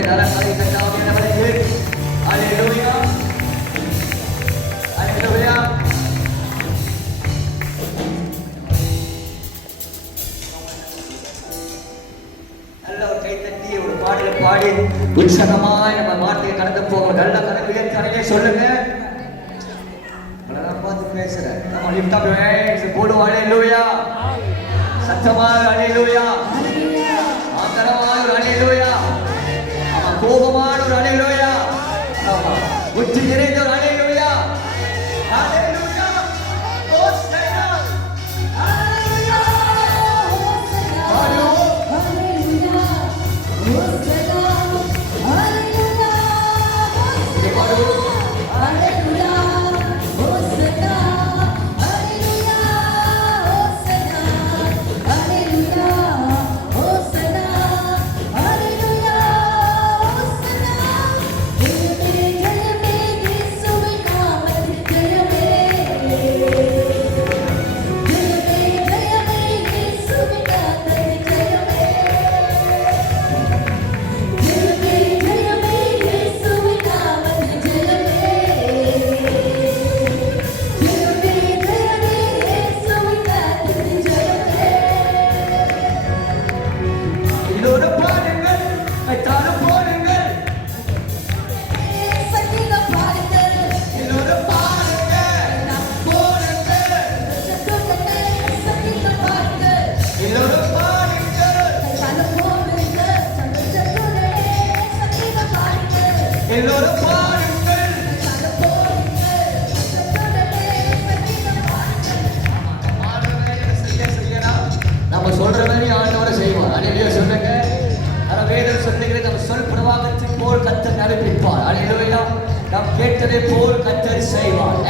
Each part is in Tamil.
ரெண்டு கரங்களை தட்டாமல் நமக்கு அல்லேலூயா அல்லேலூயா. நல்ல ஒரு கை தட்டி ஒரு பாடலை பாடி உற்சாகமாய் நம்ம வார்த்தையை கடந்து போக நல்ல கரங்களை தலையே சொல்லுங்க. பேசுறேன் நம்ம lift up your hands போடுவோம். அல்லேலூயா சத்தமாக அல்லேலூயா ஆதரவாக ஒரு அல்லேலூயா கோபமான ஒரு அல்லேலூயா புத்தி நிறைந்த ஒரு அல்லேலூயா அல்லேலூயா ஹோசன்னா அல்லேலூயா ஹோசன்னா அல்லேலூயா ஹோசன்னா அல்லேலூயா அல்லேலூயா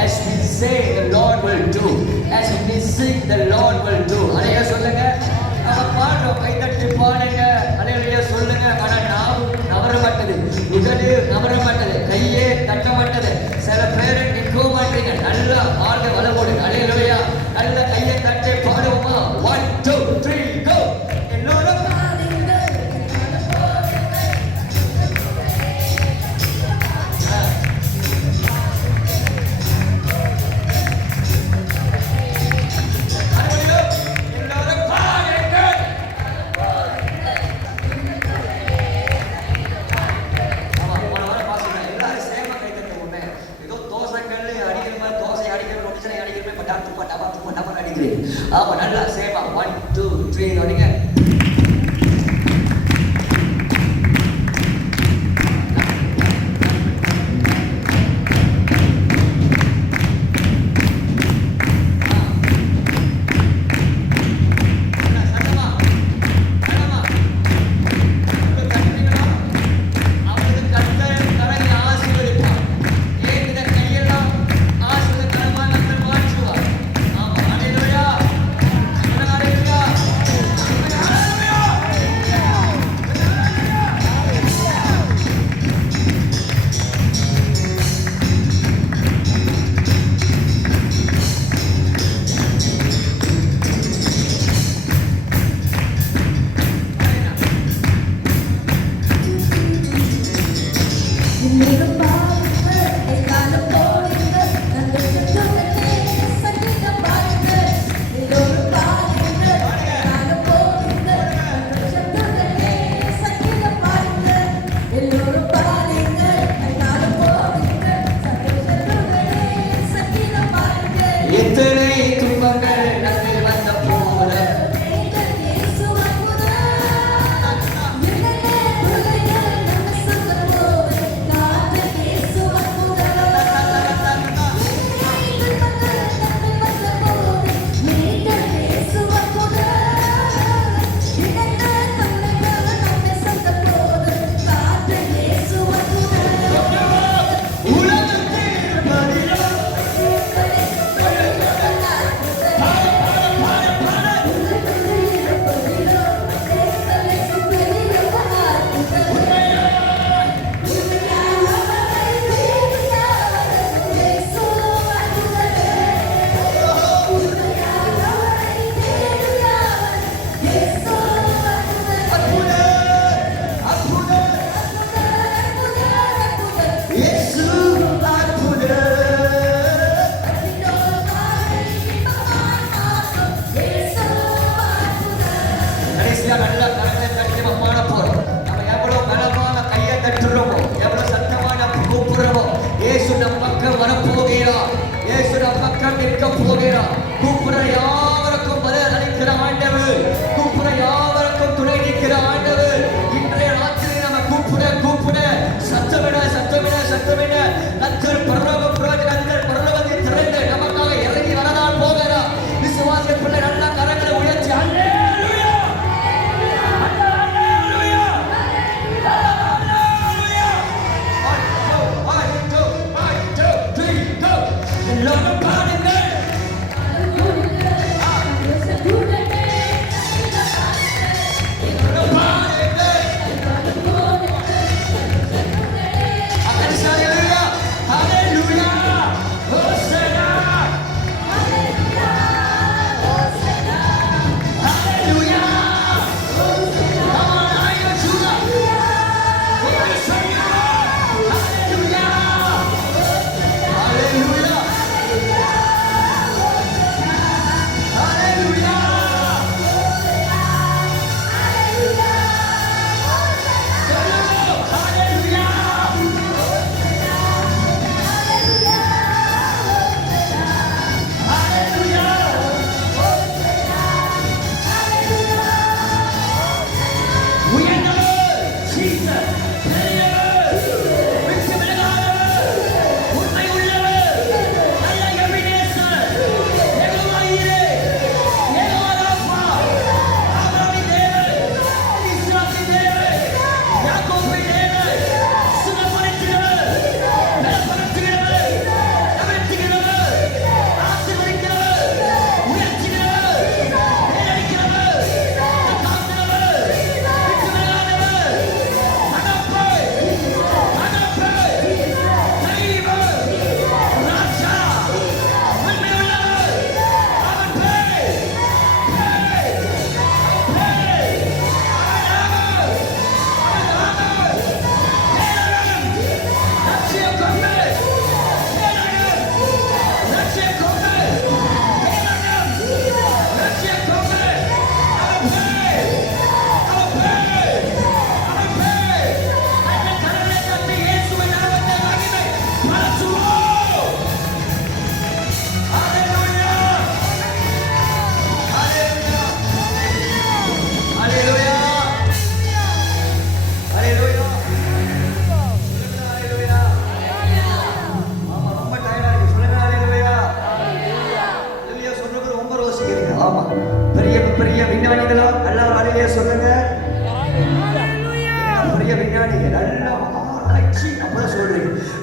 As we say, the Lord will do. As we sing, the Lord will do. Hallelujah சொல்லுங்க. நம்ம பாடுறோம் கைதட்டி பாடுங்க. Hallelujah சொல்லுங்க. ஆனா நாம் நவர மாட்டது. உடல் நவர மாட்டது. கையே தட்ட மாட்டது. சில பேர் நிற்க மாட்டீங்க. நல்ல ஆர்க வல போடுங்க. Hallelujah. நல்ல கையை தட்டி பாடுவோமா? 1 2 3 go. எல்லாரும் ஆமா நல்லா சேமா 1 2 3 நோடிங்க.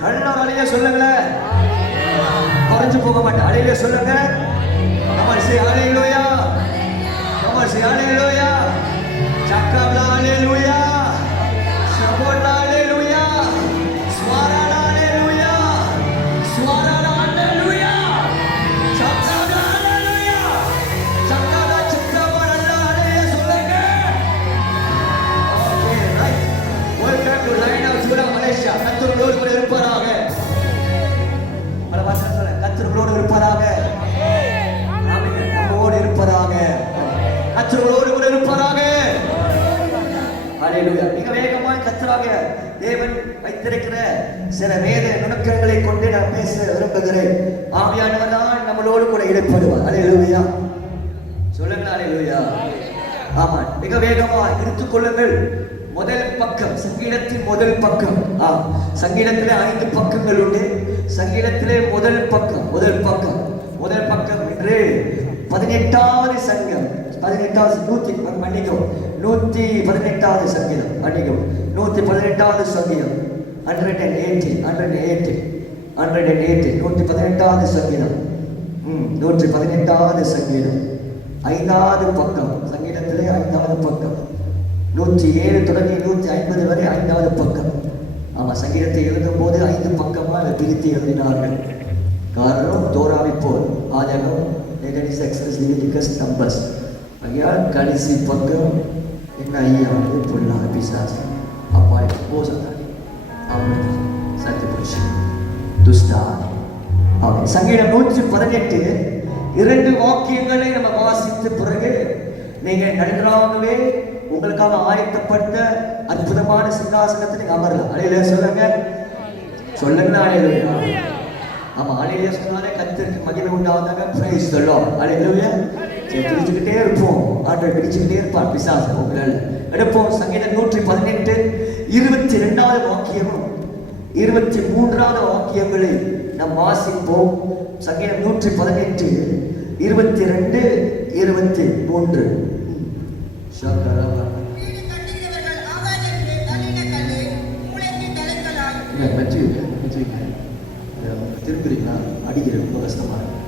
நல்லா அலையில சொல்லுங்களேன், குறைஞ்சு போக மாட்டேன். அலையில சொல்லுங்க. நம்ம சே ஹalleluya, நம்ம சே ஹalleluya, சக்கப்ல ஹalleluya, சபோல ஹalleluya, ஸ்வரல ஹalleluya, ஸ்வரல ஹalleluya, சக்கப்ல ஹalleluya, சக்கப்ல சித்தமர ஹalleluya சொல்லுங்க. Okay right. Welcome to line of Judah Malaysia. கர்த்தரோடு கூட இருப்பாராக. பரவாயில்லை சொல்ல, கர்த்தரோடு இருப்பாராக. ஆமென். நம்மோடு இருப்பாராக. கர்த்தரோடு கூட இருப்பாராக. ஹalleluya. மிக வேகமாய் கர்த்தராக தேவன் வைத்திருக்கிற சில வேத நுணுக்கங்களை கொண்டு நான் பேச விரும்புகிறேன். ஆவியானவர் தான் நம்மளோடு கூட இடைப்படுவார். ஹalleluya. சொல்லுங்க ஹalleluya. ஆமா, மிக வேகமாய் எடுத்துக் கொள்ளுங்கள். முதல் பக்கம், சங்கீதத்தின் முதல் பக்கம். சங்கீதத்திலே 5 பக்கங்கள் உண்டு. சங்கீதத்திலே முதல் பக்கம் என்று 18வது சங்கம், 18வது 118வது சங்கீதம், 118வது சங்கீதம், 118 118வது சங்கீதம், 118வது சங்கீதம், 5வது பக்கம். சங்கீதத்திலே 5வது பக்கம், 107 தொடங்கி 150 வரை 5வது பக்கம். ஆமா, சங்கீதத்தை எழுதும் போது 5 பக்கமா பிரித்து எழுதினார்கள். காரணம் தோராவை போல் ஆதகம் நம்பர்ஸ். ஐயால் கடைசி பக்கம் என்ன ஐயா வந்து பொருளாக பிசாசு அப்பா மோசத்தானே அவன் சத்தியபுருஷி துஷ்டானே. அவன் சங்கீதம் 118 2 வாக்கியங்களை நம்ம வாசித்த பிறகு நீங்க நன்றாகவே உங்களுக்காக ஆயத்தப்பட்ட அற்புதமான சிங்காசனத்தில் அமரலாம். அலையில சொல்லுங்க, சொல்லுங்க அலையிலுயா. ஆமா, அலையில சொன்னாலே கர்த்தருக்கு மகிமை உண்டாவதாக. Praise the Lord. அலையிலுயா. பிடிச்சுக்கிட்டே இருப்போம், ஆண்டவர் பிடிச்சுக்கிட்டே இருப்பார் பிசாசு உங்களால். எடுப்போம். சங்கீதம் 118 22வது வாக்கியமும் 23வது வாக்கியங்களை நாம் வாசிப்போம். சங்கீதம் 118 22 23. திருப்பிங்களா? அடிக்கிற ரொம்ப கஷ்டமா இருக்கு.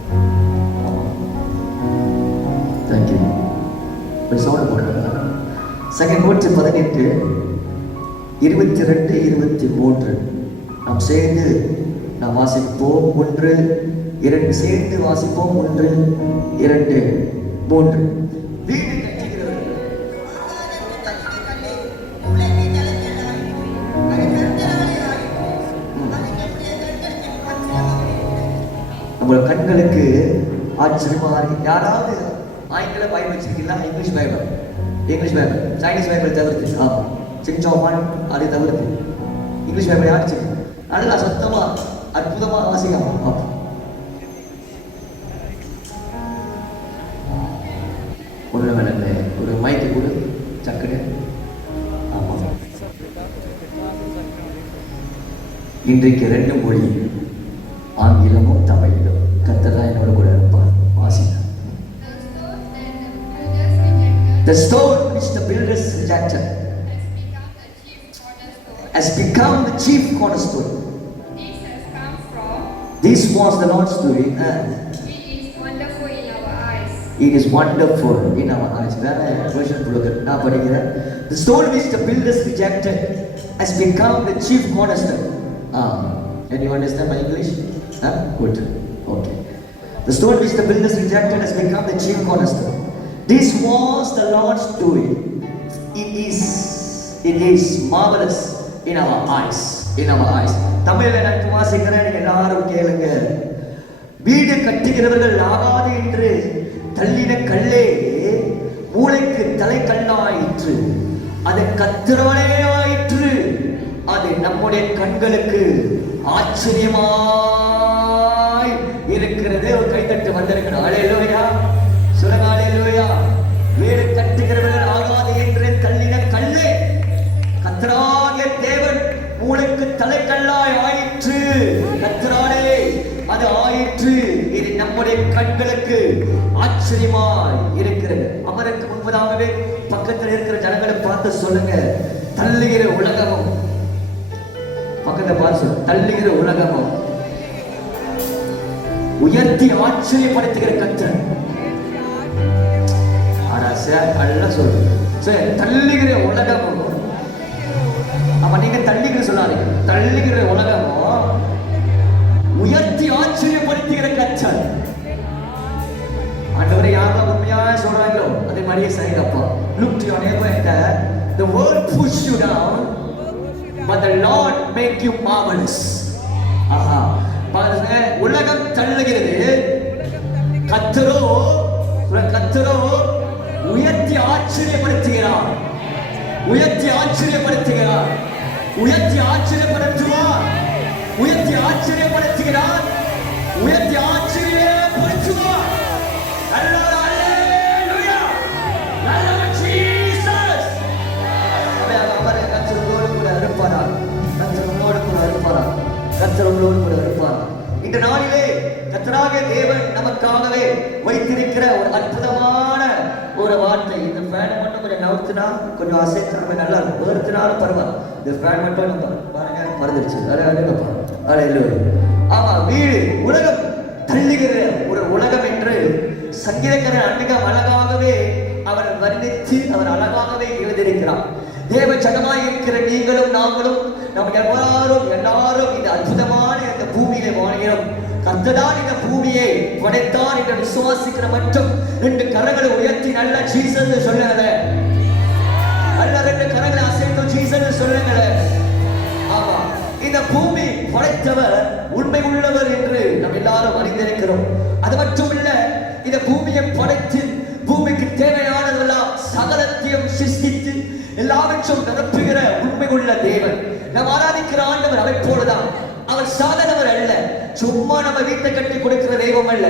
தேங்க்யூ. சவுண்ட் போடுறேன். செகண்ட் 118 22 23 நாம் சேர்ந்து நாம் வாசிப்போம். 1 2 சேர்ந்து வாசிப்போம். 1 2 3. வீடு உங்கள் கண்களுக்கு ஆச்சரியமா இருக்கு. யாராவது ஆங்கில பைபிள் வச்சிருக்கீங்களா? இங்கிலீஷ் பைபிள், சைனீஸ் பைபிள் தவிர்த்து. ஆமா, சிங்சாமான் அதை தவிர்த்து இங்கிலீஷ் பைபிள் யாரு நல்லா சத்தமா அற்புதமா வாசிக்கலாம். ஒண்ணு வேணாங்க, ஒரு மைக்கு கூட சக்கரை. ஆமா, இன்றைக்கு 2 மொழி, ஆங்கிலமும் தமிழிலும். கர்த்தர் என்னோட கூட இருப்பார். வாசிங்க. The stone which the builders rejected has become the chief cornerstone. This was the Lord's doing. It is wonderful in our eyes. It is wonderful in our eyes. வேற version புலகர் நான் படிக்கிறேன். The stone which the builders rejected has become the chief cornerstone. Can you understand my English? Good. Okay. The stone which the builders rejected has become the chief cornerstone. This was the Lord's doing. It is marvelous in our eyes. தமிழ்ல நான் வாசிக்கிறேன், நீங்க எல்லாரும் கேளுங்க. வீடு கட்டுகிறவர்கள் ஆகாது என்று தள்ளின கல்லே மூளைக்கு தலைக்கல்லாயிற்று, அது கர்த்தராலே ஆயிற்று. அது நம்முடைய கண்களுக்கு ஆச்சரியமாய் இருக்கிறது. ஒரு கைத்தட்டு வந்திருக்கணும். அல்லேலூயா. சொல்லுங்க அல்லேலூயா. வீடு கட்டுகிறவர்கள் ஆகாது என்று தள்ளின கல்லே கர்த்தராகிய தேவன் மூளைக்கு தலைக்கல்லாய் ஆயிற்று. கர்த்தராலே அது ஆயிற்று. இது நம்முடைய கண்களுக்கு ஆச்சரியமாய் இருக்கிறது. அவருக்கு முன்பதாகவே பக்கத்தில் இருக்கிற ஜனங்களை பார்த்து சொல்லுங்க, தள்ளுகிற உலகமும். பக்கத்தில் பக்கத்தை பார்த்து சொல்லு, தள்ளுகிற உலகமோ உயர்த்தி ஆச்சரியப்படுத்துகிற கர்த்தர். ஆனா சார் நல்லா சொல்லு, சரி தள்ளுகிற உலகமோ. அப்ப நீங்க தள்ளிக்கிற சொல்லாதீங்க, தள்ளுகிற உலகமோ உயர்த்தி ஆச்சரியப்படுத்துகிற கர்த்தர். ஆண்டவரை யாரெல்லாம் உண்மையாக சொல்றாங்களோ அதே மாதிரியே சரிங்கப்பா. Look to your neighbor and tell, the world push you down, but the Lord make you marvelous. ஆஹா, பாருங்க, உலகம் தள்ளுகிறது, கர்த்தரோ உயர்த்தி ஆச்சரியப்படுத்துகிறார். உயர்த்தி ஆச்சரியப்படுத்துகிறார். உயர்த்தி ஆச்சரியப்படுத்துவார். உயர்த்தி ஆச்சரியப்படுத்துகிறார். உயர்த்தி ஆச்சரியப்படுத்துவார். இந்த நாளிலே கர்த்தராகிய தேவன் நமக்காகவே வைத்திருக்கிற ஒரு அற்புதமான ஒரு வார்த்தை. இந்த ஃபேன் மட்டும் கொஞ்சம் நவுத்துனா கொஞ்சம் அசைத்தா நல்லா இருக்கும், வேர்த்தினாலும் பரவாயில்ல. இந்த ஃபேன் மட்டும் நம்ம பாருங்க மறந்துடுச்சு. ஆமா, வீடு உலகம் தள்ளுகிற ஒரு உலகம் என்று சங்கீதக்காரன் மிக அழகாகவே அவர் வர்ணித்து அவர் அழகாகவே எழுதியிருக்கிறார். தேவ ஜனமாய் இருக்கிற நீங்களும் நாங்களும் நம்ம எல்லாரும் இந்த அற்புதமான இந்த பூமியிலே வாழ்கிறோம். கர்த்தர் இந்த பூமியை படைத்தார் என்று விசுவாசிக்கிற மற்றும் 2 கரங்களை உயர்த்தி நல்ல ஜீசஸ் சொல்லுங்க. நல்ல 2 கரங்களை அசைத்து ஜீசஸ் சொல்லுங்க. ஆமா, இந்த பூமி படைத்தவர் உண்மை உள்ளவர் என்று நாம் எல்லாரும் அறிந்திருக்கிறோம். அது மட்டுமல்ல, இந்த பூமியை படைத்து பூமிக்கு தேவையானதெல்லாம் சகலத்தையும் சிருஷ்டித்து எல்லாவற்றும் நடத்துகிற உண்மை உள்ள தேவன். நாம் ஆராதிக்கிற ஆண்டவர் அவை போலதான். அவர் சாதனவர் அல்ல, சும்மா நம்ம வீட்டை கட்டி கொடுக்கிற தெய்வம் அல்ல.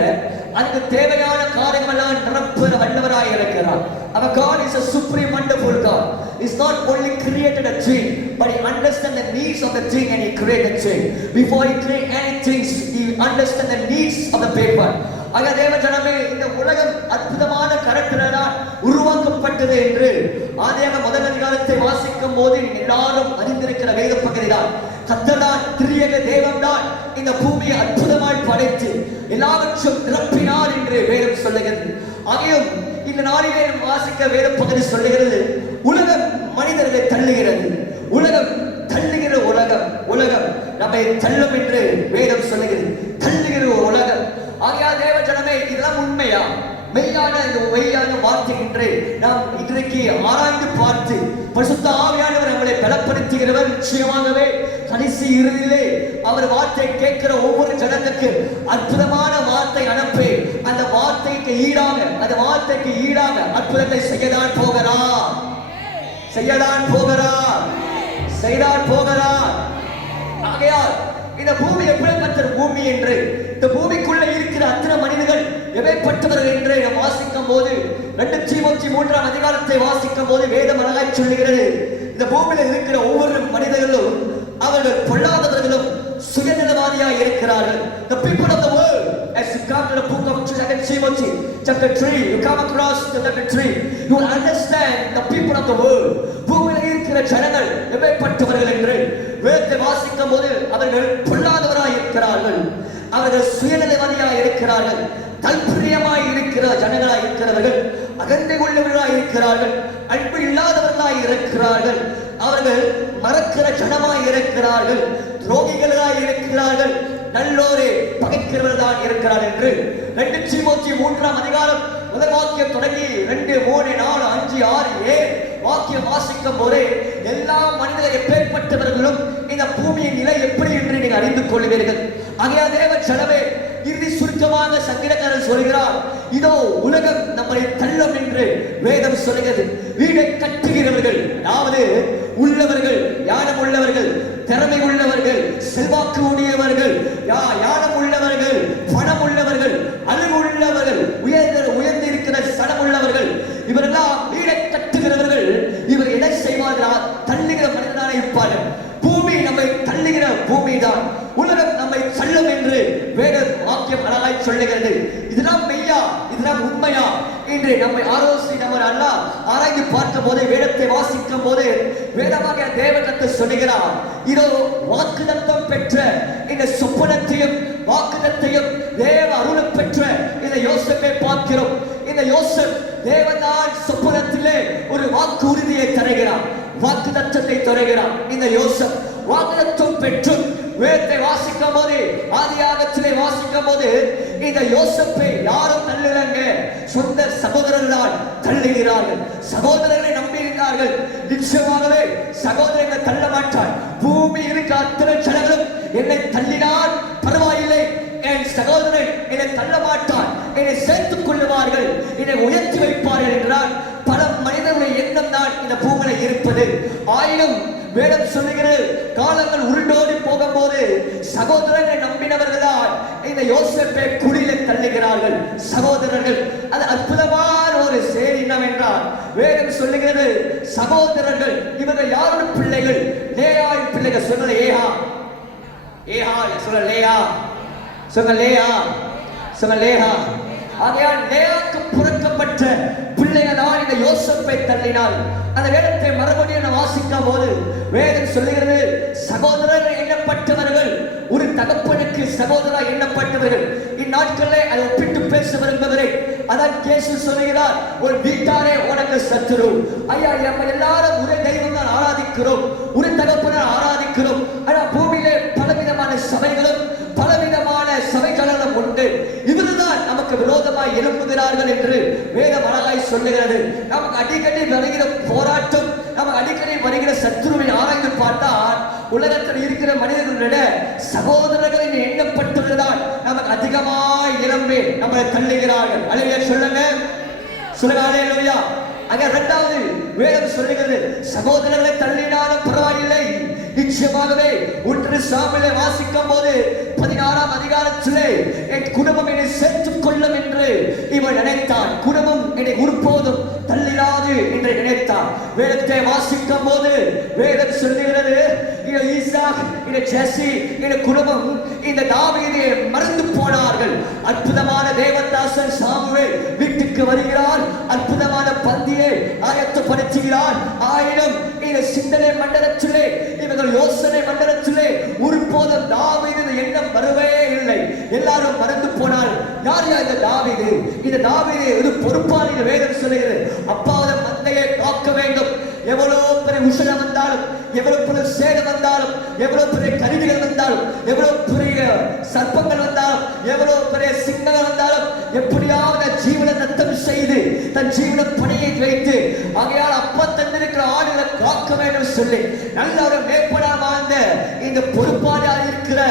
அதுக்கு தேவையான காரியமெல்லாம் நிரப்புற வல்லவராய் இருக்கிறார். Our God is a supreme wonderful God. He's not only created a tree, but he understands the needs of the tree and he created a tree. Before he created anything, he understands the needs of the people. ஆக தேவ ஜனமே, இந்த உலகம் அற்புதமான கரத்தினால் உருவாக்கப்பட்டது என்று ஆதியாகமம் 1 அதிகாரத்தை வாசிக்கும் போது எல்லாரும் அறிந்திருக்கிற வேத பகுதிதான். கர்த்தர் திரியேக தேவன்தான் இந்த பூமியை அற்புதமாய் படைத்து எல்லாவற்றும் நிரப்பினார் என்று வேதம் சொல்லுகிறது. ஆகையும் இந்த நாளிலே வாசிக்க வேத பகுதி சொல்லுகிறது, உலகம் மனிதர்களை தள்ளுகிறது. உலகம் தள்ளுகிற உலகம் நம்மை தள்ளும் என்று வேதம் சொல்லுகிறது. தள்ளுகிற ஒரு உலகம். ஆகையால் தேவ ஜனமே, இதெல்லாம் உண்மையா மெய்யான வார்த்தை என்று நாம் இன்றைக்கு ஆராய்ந்து பார்த்து பரிசுத்த ஆவியானவர் நம்மளை பலப்படுத்துகிறவர். நிச்சயமாகவே கடைசி இறுதியிலே அவர் வார்த்தை கேட்கிற ஒவ்வொரு ஜனத்துக்கு அற்புதமான வார்த்தை அனுப்பி அந்த வார்த்தைக்கு ஈடாக அற்புதத்தை செய்யதான் போகிறார். ஆகையால் இந்த பூமி எப்படிப்பட்ட பூமி என்று, இந்த பூமிக்குள்ள இருக்கிற அத்தனை மனிதர்கள் எவைப்பட்டவர்கள் என்று நாம் வாசிக்கும் போது 2 தீமோத்தேயு 3 அதிகாரத்தை வாசிக்கும் போது வேதம் அழகாய் சொல்லுகிறது, இந்த பூமியில் இருக்கிற ஒவ்வொரு மனிதர்களும் அவர்கள் பொல்லாதவர்களும் சுயநலவாதியாய் இருக்கிறார்கள். The people of the world, as you come to the book of 2 Timothy chapter 3, you come across the chapter 3, you will understand the people of the world. பூமியில் இருக்கிற ஜனங்கள் எவைப்பட்டவர்கள் என்று வேதத்தை வாசிக்கும் போது அவர்கள் பொல்லாதவராய் இருக்கிறார்கள், அவர்கள் சுயநலவாதியாய் இருக்கிறார்கள், தல்பிரியமாய் இருக்கிற ஜனங்களாய் இருக்கிறவர்கள், அகந்தை உள்ளவர்களாய் இருக்கிறார்கள், அன்பு இல்லாதவர்களாய் இருக்கிறார்கள், அவர்கள் மறக்கிற ஜனமாய் இருக்கிறார்கள், துரோகிகளாய் இருக்கிறார்கள், நல்லோரே பகைக்கிறவர்கள் தான் இருக்கிறார் என்று 2 தீமோத்தேயு 3 அதிகாரம் முதல் வாக்கியம் தொடங்கி 2, 3, 4, 5, 6, 7 வாக்கியம் வாசிக்கும் போதே எல்லா மனிதர்கள் எப்பேற்பட்டவர்களும் இந்த பூமியின் நிலை எப்படி என்று நீங்கள் அறிந்து கொள்வீர்கள். ஆகையால் தேவ ஜனமே, இறுதி சுருக்கமாக சங்கீதக்காரன் சொல்கிறார், இதோ உலகம் நம்மை தள்ளும் என்று வேதம் சொல்கிறது. வீடை கட்டுகிறவர்கள், அதாவது உள்ளவர்கள், ஞானம் உள்ளவர்கள், திறமை உள்ளவர்கள், செல்வாக்கு உடையவர்கள், ஞானம் உள்ளவர்கள், பணம் உள்ளவர்கள், அறிவு உள்ளவர்கள், உயர்ந்திருக்கிற சடம் உள்ளவர்கள், இவரெல்லாம் வீடை கட்டுகிறவர்கள். இவர் எதை செய்வார்களா? தள்ளுகிற மனிதனாக இருப்பார்கள். பூமி நம்மை தள்ளுகிற பூமி தான், உலகம் நம்மை செல்லும் என்று வேத வாக்கியம் அழகாய் சொல்லுகிறது. இதுதான் மெய்யா, இதுதான் உண்மையா என்று நம்மை நம்ம அல்லா ஆராய்ந்து பார்க்கும் போது, வேதத்தை வாசிக்கும் போது வேதமாக தேவனுக்கு சொல்லுகிறார், இதோ வாக்குதத்தம் பெற்ற இந்த சொப்பனத்தையும் வாக்குதத்தையும் தேவ அருள் பெற்ற இந்த யோசேப்பை பார்க்கிறோம். இந்த யோசேப் தேவனால் சொப்பனத்திலே ஒரு வாக்கு உறுதியை தருகிறார், வாக்குதத்தத்தை தருகிறார். இந்த யோசேப் வாக்குதத்தம் பெற்று வேதத்தை வாசிக்கும் போது, ஆதியாகமத்திலே வாசிக்கும் போது இந்த யோசேப்பை யாரும் தள்ளுறாங்க, சொந்த சகோதரர்களால் தள்ளுகிறார்கள். சகோதரர்களை நம்பியிருந்தார்கள். நிச்சயமாகவே சகோதரர்கள் தள்ள மாட்டார். பூமி இருக்க அத்தனை ஜனங்களும் என்னை தள்ளினால் பரவாயில்லை, என் சகோதரன் என்னை தள்ள மாட்டான், என்னை சேர்த்துக் கொள்ளுவார்கள், என்னை உயர்த்தி வைப்பார்கள் என்றால் பல மனிதர்களுடைய எண்ணம் தான் இந்த பூமியில் இருப்பது. ஆயினும் வேதம் சொல்லுகிறது, காலங்கள் உருண்டோடி போகும்போது சகோதரர்கள் நம்பினவர்கள் தான் இந்த யோசேப்பை குழியில தள்ளுகிறார்கள். சகோதரர்கள், அது அற்புதமான ஒரு செய்தி என்னவென்றால், வேதம் சொல்லுகிறது சகோதரர்கள் இவர்கள் யாரோட பிள்ளைகள்? லேயாவின் பிள்ளைகள். சொன்னது ஏஹா, ஏஹா சொல்ல லேயா, சொன்ன லேயா, சொன்ன லேஹா. ஆகையால் லேயாக்கு புறக்கப்பட்ட பிள்ளைகள் தான் இந்த யோசேப்பை தள்ளினால். அந்த வேதத்தை மறுபடியும் வாசிக்கும் போது வேதம் சொல்லுகிறது, சகோதரர்கள் எண்ணப்பட்டவர்கள், ஒரு தகப்பனுக்கு சகோதரா எண்ணப்பட்டவர்கள். இந்நாட்களில் அதை ஒப்பிட்டு பேச விரும்புவதை அதான் இயேசு சொல்லுகிறார், ஒரு வீட்டாரே உனக்கு சத்துரு. ஐயா, நம்ம எல்லாரும் ஒரே தெய்வம் தான் ஆராதிக்கிறோம், ஒரு தகப்பனை ஆராதிக்கிறோம். ஆனா பூமியிலே பலவிதமான சபைகளும் பலவிதமான சபைகளும் உண்டு. இவர்தான் நமக்கு விரோதமாய் எழும்புகிறார்கள் என்று வேதம் அழகாய் சொல்லுகிறது. நமக்கு அடிக்கடி வருகிற போராட்டம், நமக்கு அடிக்கடி வருகிற சத்துருவை ஆராய்ந்து பார்த்தால் உலகத்தில் இருக்கிற மனிதர்களிட சகோதரர்களின் எண்ணப்பட்டதுதான் நமக்கு அதிகமாய் எழும்பி நம்மளை தள்ளுகிறார்கள். அல்லேலூயா சொல்லுங்க, சொல்லுங்க அல்லேலூயா. அங்க இரண்டாவது வேதம் சொல்லுகிறது, சகோதரர்களை தள்ளினாலும் பரவாயில்லை, நிச்சயமாகவே ஒன்று சாமுவேலை வாசிக்கும் போது 16ஆம் அதிகாரத்திலே என் குடும்பம் என்னை சேர்த்துக் கொள்ளும் என்று இவன் நினைத்தான். குடும்பம் என்னை ஒருபோதும் தள்ளிடாது என்று நினைத்தான். வேதத்தை வாசிக்கும் போது வேதம் சொல்லுகிறது, ஈசாக், ஜெசி, குடும்பம் இந்த தாவீதை மறந்து போனார்கள். அற்புதமான தேவதாசன் சாமுவேல் வீட்டுக்கு வருகிறார், அற்புதமான பந்தியை ஆயத்தப்படுத்துகிறார். ஆயினும் இந்த சிந்தனை மண்டலத்திலே, இவர்கள் யோசனை மண்டலத்திலே ஒருபோதும் தாவீது எண்ணம் வரவே இல்லை. எல்லாரும் மறந்து போனார். யார் இந்த தாவீது? இந்த தாவீது ஒரு பொறுப்பாளி. வேதம் சொல்லுகிறது, அப்பாவது மந்தையை காக்க வேண்டும். எவ்வளவு பெரிய உஷணம் வந்தாலும், எவ்வளவு பெரிய சேதம் வந்தாலும், எவ்வளவு பெரிய கருவிகள் வந்தாலும், எவ்வளவு பெரிய சர்ப்பங்கள் வந்தாலும், எவ்வளவு பெரிய சிங்கங்கள் வந்தாலும், எப்படியாவது ஜீவன தத்தம் செய்து தன் ஜீவன பணியை வைத்து, ஆகையால் அப்பா தந்திருக்கிற ஆடுகளை காக்க வேண்டும் சொல்லி நல்ல ஒரு மேற்படா வாழ்ந்த இந்த பொறுப்பாளியாக இருக்கிற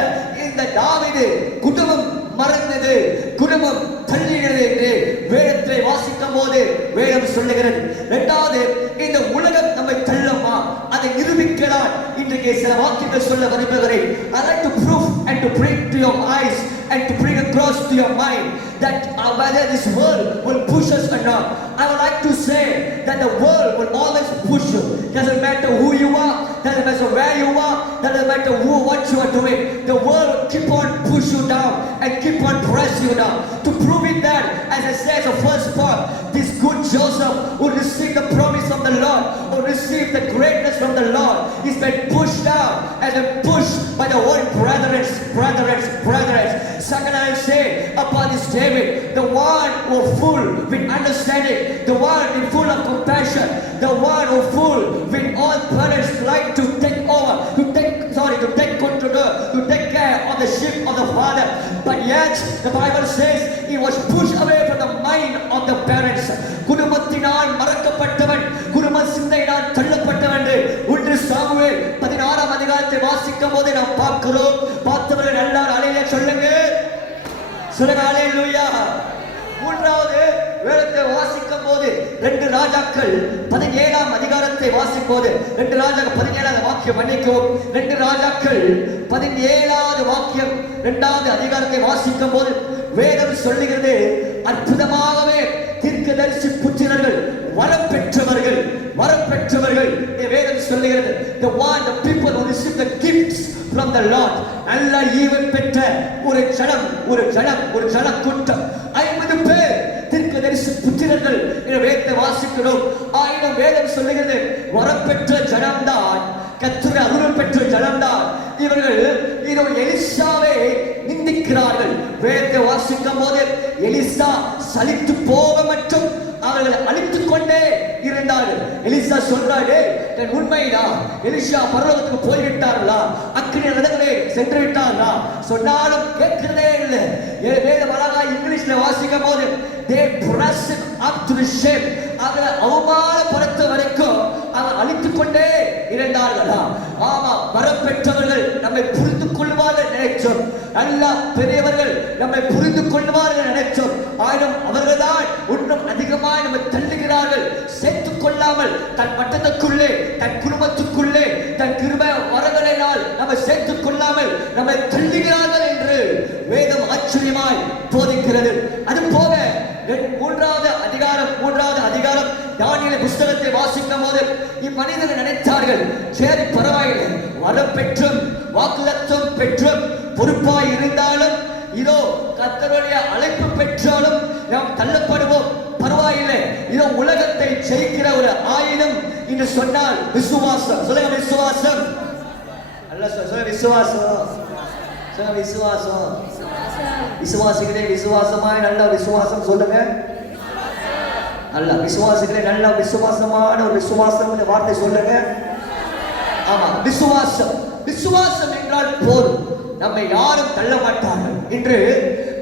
இந்த தாவீது குடும்பம் மறந்தது, குடும்பம் தள்ளினது என்று வேதத்தை வாசிக்கும் போது வேதம் சொல்லுகிறது. இரண்டாவது, இந்த உலகம் நம்மை தள்ளுமா அதை நிரூபிக்கிறார். இன்றைக்கு சில வாக்கியங்கள் சொல்ல விரும்புகிறேன். I like to prove and to bring to your eyes and to bring across to your mind that whether this world will push us or not. I would like to say that the world will always push you. Doesn't matter who you are, doesn't matter where you are, doesn't matter what you are doing. The world will keep on push you down and keep on press you down. To prove it that, as I said, the first part, this good Joseph who received the promise of the Lord, who received the greatness from the Lord, is been pushed down and been pushed by the word brethren. Second, I say upon this David, the one who full with understanding, the one who full of compassion, the one who full with all parents like to take over, to take control, to take care of the sheep of the father. But yet the Bible says he was pushed away from the mind of the parents. குடும்பத்தினால் மறக்கப்பட்டவன், குடும்ப சிந்தையினால் தள்ளப்பட்டவன் என்று ஒன்று சாமுவேல் 16ஆம் அதிகாரத்தை வாசிக்கும் போது நாம் பார்க்கிறோம். பார்த்தவர்கள் எல்லாரும் அல்லேலூயா சொல்லுங்க, சொல்லுங்க அல்லேலூயா. மூன்றாவது வேதத்தை வாசிக்கும் போது 2 ராஜாக்கள் 17ஆம் அதிகாரத்தை வாசிக்கும் போது 2 ராஜாக்கள் 17ஆவது வாக்கியம், மன்னிக்கவும், 2 ராஜாக்கள் 17ஆவது வாக்கியம் 2வது அதிகாரத்தை வாசிக்கும் போது வேதம் சொல்லுகிறது, அற்புதமாகவே தீர்க்கதரிசி புத்திரர்கள் வரம் பெற்றவர்கள் வேதம் சொல்லுகிறது. The people who receive the gifts from the Lord. நல்ல ஈவன் பெற்ற ஒரு ஜன கூட்டம் 50 பேர் தீர்க்கதரிசி புத்திரர்கள் என்ற வேதத்தை வாசிக்கிறோம். ஆயினும் வேதம் சொல்லுகிறது வரப்பெற்ற ஜனம்தான், கர்த்தருடைய அருள் பெற்ற ஜனம்தான். இவர்கள் இதோ எலிசாவை நிந்திக்கிறார்கள். வேதத்தை வாசிக்கும் போது எலிசா சலித்து போக மட்டும் அவர்கள் அழித்துக் கொண்டே இருந்தார்கள். எலிசா சொல்றாரு, உண்மைதான், எலிசா பரலோகத்துக்கு போய்விட்டார்களா, அக்கினி ரதங்களே சென்று விட்டார்களா சொன்னாலும் கேட்கிறதே இல்லை. வேதம் அழகா இங்கிலீஷ்ல வாசிக்கும் போது they press it up to the shame, அவரை அவமானப்படுத்த வரைக்கும் அவர் அழித்துக் கொண்டே இருந்தார்களா. ஆமா, வரப்பெற்றவர்கள் நம்மை புரிந்து கொள்வார்கள் நினைச்சோம், நல்ல பெரியவர்கள் நம்மை புரிந்து கொள்வார்கள் நினைச்சோம். ஆயினும் அவர்கள்தான் இன்னும் அதிகமாக நம்மை தள்ளுகிறார்கள். சேர்த்துக் கொள்ளாமல் தன் வட்டத்துக்குள்ளே, தன் குடும்பத்துக்குள்ளே, தன் கிருபை வரங்களினால் நம்ம சேர்த்துக் கொள்ளாமல் நம்மை தள்ளுகிறார்கள் என்று வேதம் ஆச்சரியமாய் போதிக்கிறது. அது போக மூன்றாவது அதிகாரம் தானியேல் புத்தகத்தை வாசிக்கும் போது இம்மனிதர்கள் நினைத்தார்கள், சரி பரவாயில்லை, வரம் பெற்றும் வாக்குத்தத்தம் பெற்றும் பொறுப்பாய் இருந்தாலும், இதோ கர்த்தருடைய அழைப்பு பெற்றாலும் நாம் தள்ளப்படுவோம், பரவாயில்லை, இதோ உலகத்தை ஜெயிக்கிற ஒரு ஆயுதம் என்று சொன்னால் விசுவாசம். சொல்லுங்க விசுவாசம். அல்ல சொல்லுங்க விசுவாசம். சொல்லுங்க விசுவாசம். விசுவாசிகளே விசுவாசமாய் நல்ல விசுவாசம் சொல்லுங்க. நல்ல விசுவாசிகளே நல்ல விசுவாசமான ஒரு விசுவாசம் வார்த்தை சொல்லுங்க. ஆமா, விசுவாசம் என்றால் போதும், நம்மை யாரும் தள்ள மாட்டார்கள். இன்று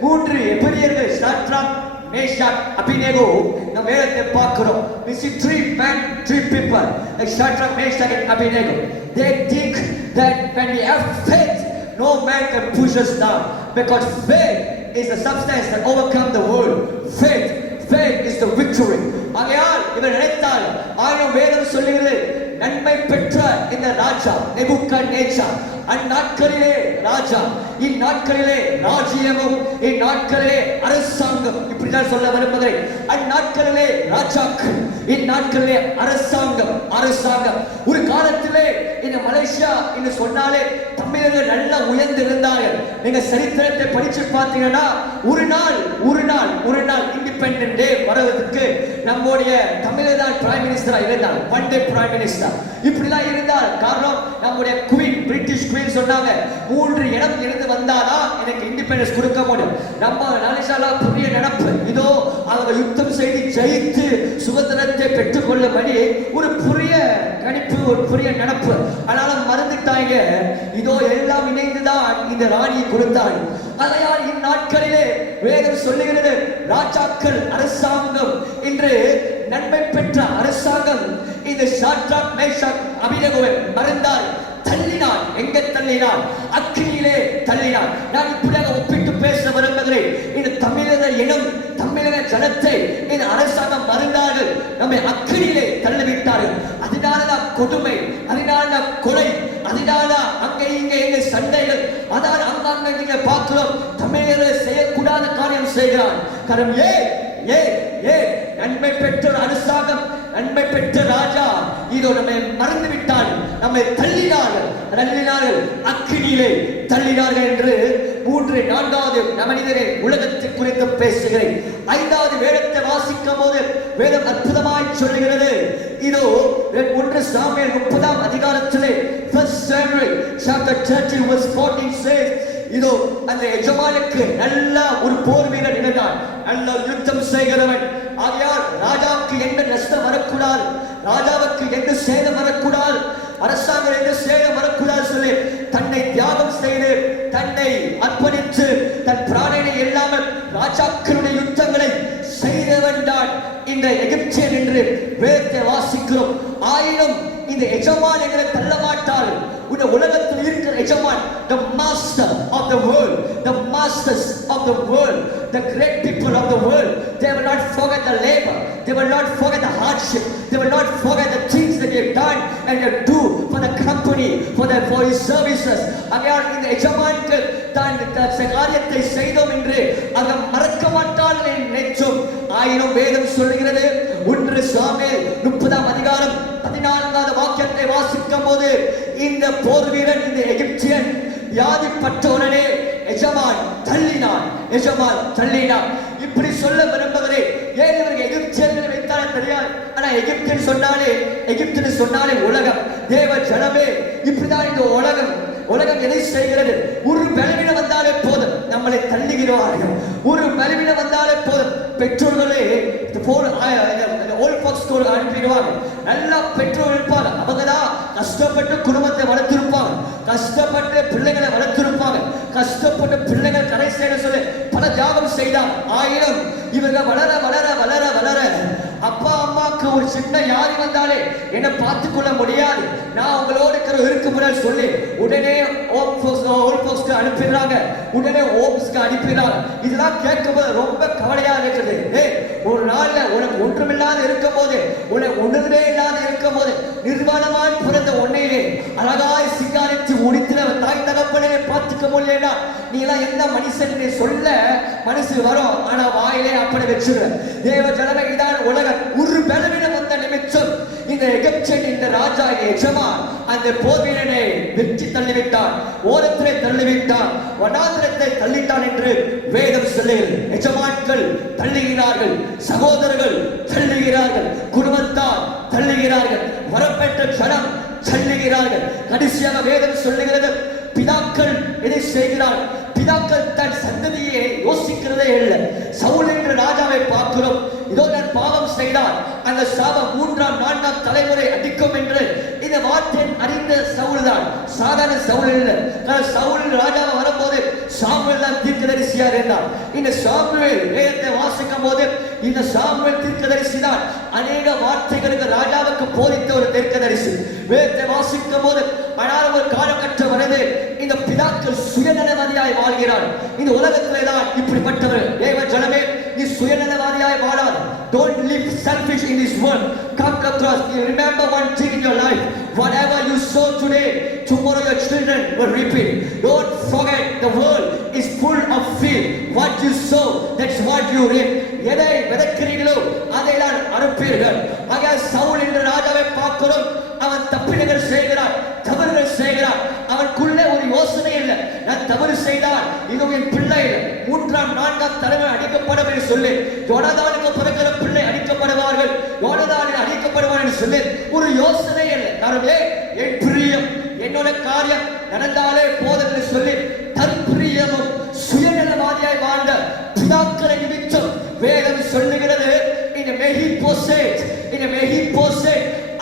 3 எபிரியர்கள் ஷாத்ராக், மேஷாக், அபினேகோ நம் வேதத்தை பார்க்கிறோம். We see 3 people like Shadrach, Meshach and Abednego. They think that when we have faith, no man can push us down, because faith is the substance that overcomes the world. Faith is the victory. ஆகையால் இவர் நினைத்தால், ஆயினும் வேதம் சொல்லுகிறது, நன்மை பெற்ற இந்த ராஜா நேபுகாத்நேச்சார் அந்நாட்களிலே ராஜா, இந்நாட்களிலே ராஜ்யமும், இந்நாட்களிலே அரசாங்கம், இப்படிதான் சொல்ல விரும்புகிறேன். அந்நாட்களிலே ராஜாக்கள், இந்நாட்களிலே அரசாங்கம். ஒரு காலத்திலே இந்த மலேசியா என்று சொன்னாலே தமிழர்கள் நல்லா உயர்ந்து இருந்தார்கள். நீங்க சரித்திரத்தை படிச்சு பார்த்தீங்கன்னா ஒரு நாள் இண்டிபெண்டன்ட் டே வரதுக்கு நம்முடைய தமிழர் தான் பிரைம் மினிஸ்டரா இருந்தார். ஒன் டே பிரைம் மினிஸ்டர் இப்படிலாம் இருந்தார். காரணம், நம்முடைய குவீன், பிரிட்டிஷ் குவீன் சொன்னாங்க, 3 இடம் இருந்து வந்தாதான் எனக்கு இண்டிபெண்டன்ஸ் கொடுக்க முடியும். நம்ம மலேசியால புதிய நடப்பு, இதோ அவங்க யுத்தம் செய்து ஜெயித்து சுதந்திரத்தை பெற்றுக் கொள்ளும்படி ஒரு புதிய கணிப்பு, ஒரு புதிய நடப்பு. ஆனாலும் மறந்துட்டாங்க, இதோ எல்லாம் இணைந்துதான் இந்த ராணியை கொடுத்தாள். அதையால் இந்நாட்களிலே வேதம் சொல்லுகிறது, ராஜாக்கள் அரசாங்கம் என்று நன்மை பெற்ற அரசாங்கம் இந்த ஷாத்ராக், மேஷாக், அபினேகோவை மறந்தார், தள்ளினான். எங்க தள்ளினான்? அக்கினியிலே தள்ளினான். நான் இப்படியாக ஒப்பிட்டு பேச விரும்புகிறேன். இந்த தமிழக இனம், தமிழக ஜனத்தை இந்த அரசாங்கம் மறந்தார்கள், நம்மை அக்கினியிலே தள்ளிவிட்டார்கள். அதனாலதான் கொடுமை, அதனாலதான் கொலை, அதனாலதான் அங்கே இங்கே சண்டைகள், அதான் அங்காங்க நீங்க பார்க்கிறோம். தமிழர்கள் செய்யக்கூடாத காரியம் செய்கிறான். காரணம் நன்மை பெற்ற அரசாங்கம், நன்மை பெற்ற ராஜா இதோ நம்மை மறந்து விட்டார், நம்மை தள்ளினார்கள், அக்கினியிலே தள்ளினார்கள் என்று 4வது மனிதரை உலகத்தை குறித்து பேசுகிறேன். 5வது வேதத்தை வாசிக்கும் போது வேதம் அற்புதமாய் சொல்லுகிறது. இதோ 1 சாமுவேல் 30ஆம் அதிகாரத்திலே 1 Samuel chapter 30 verse 14 says, இதோ அந்த எஜமானுக்கு நல்ல ஒரு போர் வீரன் இருந்தான், நல்ல யுத்தம் செய்கிறவன். ஆகையால் ராஜாவுக்கு எந்த நஷ்டம் வரக்கூடாது, ராஜாவுக்கு எந்த சேதம் வரக்கூடாது, அரசாங்கம் எந்த சேதம் வரக்கூடாது சொல்லி தன்னை தியாகம் செய்து, தன்னை அர்ப்பணித்து, தன் பிராணனை இல்லாமல் ராஜாக்களுடைய யுத்தங்களை செய்தவன் தான் இந்த எகிப்தியன் என்று வேதத்தை வாசிக்கிறோம். ஆயினும் இந்த எஜமான் எங்களை தள்ள மாட்டார். இந்த உலகத்தில் இருக்கிற எஜமான், the master of the world, the masters of the world, the great people of the world, they will not forget the labor, they will not forget the hardship, they will not forget the things that they have done and they do for the company, for his services. ஆகையால் இந்த எஜமானுக்கு தான் காரியத்தை செய்தோம் என்று அதை மறக்க மாட்டார்கள் நினைச்சோம். ஆயினும் வேதம் சொல்லுகிறது, 1 சாமுவேல் 30ஆம் அதிகாரம் 14வது வாக்கியத்தை வாசிக்கும் போது இந்த போர் வீரன், இந்த எகிப்தியன் வியாதிப்பட்ட உடனே எஜமான் தள்ளினான். இப்படி சொல்ல விரும்புகிறேன். ஏன் இவருக்கு எகிப்தியர்கள் வைத்தாலும் தெரியாது. ஆனா எகிப்தின்னு சொன்னாலே உலகம். தேவ ஜனமே, இப்படிதான் இந்த உலகம் எதை செய்கிறது? ஒரு பலவீனம் வந்தாலே போதும் நம்மளை தள்ளுகிறார்கள். ஒரு பலவீனம் வந்தாலே போதும் பெற்றோர்களே அனுப்பிடுவாங்க. நல்லா பெற்றோர் இருப்பாங்க. அவங்கதான் கஷ்டப்பட்டு குடும்பத்தை வளர்த்திருப்பாங்க, கஷ்டப்பட்டு பிள்ளைகளை வளர்த்திருப்பாங்க, கஷ்டப்பட்டு பிள்ளைகள் கரை செய்ய சொல்லி பல தியாகம் செய்தாங்க. ஆயிரம் இவங்க வளர வளர வளர வளர அப்பா அம்மாவுக்கு ஒரு சின்ன யாரி வந்தாலே என்ன பார்த்து கொள்ள முடியாது, நான் உங்களோட இருக்கு முன்னாடி சொல்லி உடனே அனுப்பிடுறாங்க, உடனே ஓப்ஸ்க்கு அனுப்பிடுறாங்க. இதெல்லாம் கேட்கும்போது ரொம்ப கவலையா இருக்குது. ஒரு நாள்ல உனக்கு ஒன்றுமில்லாத இருக்கும் போது, உனக்கு ஒன்றுமே இல்லாத இருக்கும் போது, நிர்வாணமாய் பிறந்த உன்னையிலே அழகாய் சிங்காரித்து உடித்துல தாய் தகப்பனே பார்த்துக்க முடியலன்னா நீ எல்லாம் எந்த மனுஷன் சொல்ல மனசு வரும். ஆனா வாயிலே அப்படி வச்சிருக்க. தேவ ஜனமே, இதான் உலகம். ஒரு பலவீனம் வந்த நிமித்தம் இந்த எகிப்தியன், இந்த ராஜா எஜமான் அந்த போர் வீரனை வெற்றி தள்ளிவிட்டான், ஓரத்திலே தள்ளிவிட்டான், வனாந்திரத்தை தள்ளிட்டான் என்று வேதம் சொல்லுகிறது. எஜமான்கள் தள்ளுகிறார்கள், சகோதரர்கள் தள்ளுகிறார்கள், குடும்பத்தார் தள்ளுகிறார்கள், வரப்பெற்ற ஜனம் தள்ளுகிறார்கள். கடைசியாக வேதம் சொல்லுகிறது, பிதாக்கள் எதை செய்கிறார்? பிதாக்கள் தன் சந்ததியை யோசிக்கிறதே இல்லை. சவுல் என்ற ராஜாவை பார்க்கிறோம். இதோ நான் பாவம் செய்தார், அந்த சாபம் 3ஆம் 4ஆம் தலைமுறை அடிக்கும் என்று இந்த வார்த்தை அறிந்த சவுல் தான், சாதாரண சவுல் இல்லை. சவுல் ராஜாவை வரும்போது சாமுவேல் தான் தீர்க்கதரிசியா இருந்தார். இந்த சாமுவேல் வேதத்தை வாசிக்கும் போது இந்த சாமுவேல் தீர்க்கதரிசி தான் அநேக வார்த்தைகளுக்கு ராஜாவுக்கு போதித்த ஒரு தீர்க்கதரிசி. வேதத்தை வாசிக்கும் போது ஆனால் ஒரு காலகட்டம் வருது, இந்த பிதாக்கள் சுயநலவாதியாய் வாழ்கிறார். இந்த உலகத்திலே தான் இப்படிப்பட்டவர். தேவ ஜனமே, நீ சுயநலவாதியாய் வாழாது. Don't live selfish in this world. Come across. Remember one thing in your life. Whatever you sow today, tomorrow your children will reap it. Don't forget, the world is full of fear. What you sow, that's what you reap. எதை விதைக்கிறீர்களோ அதை தான் அறுப்பீர்கள். ஆக சவுல் என்ற ராஜாவை பார்க்கிறோம். அவன் தப்பினங்கள் செய்கிறான், தவறுகள் செய்கிறான். அவனுக்குள்ளே ஒரு யோசனை இல்லை. நான் தவறு செய்தால் இது என் பிள்ளை 3ஆம் 4ஆம் தலைவர் அடிக்கப்படும் என்று சொல்லி, யோனதானுக்கு பிறக்கிற பிள்ளை அடிக்கப்படுவார்கள், யோனதானில் அடிக்கப்படுவார் என்று சொல்லி ஒரு யோசனை இல்லை. காரணமே, என் பிரியம், என்னோட காரியம் நடந்தாலே போதும் என்று சொல்லி தன் பிரியமும் சுயநலவாதியாய் வாழ்ந்த பிதாக்களை நிமித்தம் வேதம் சொல்லுகிறது. இந்த மெகிப்போசேத்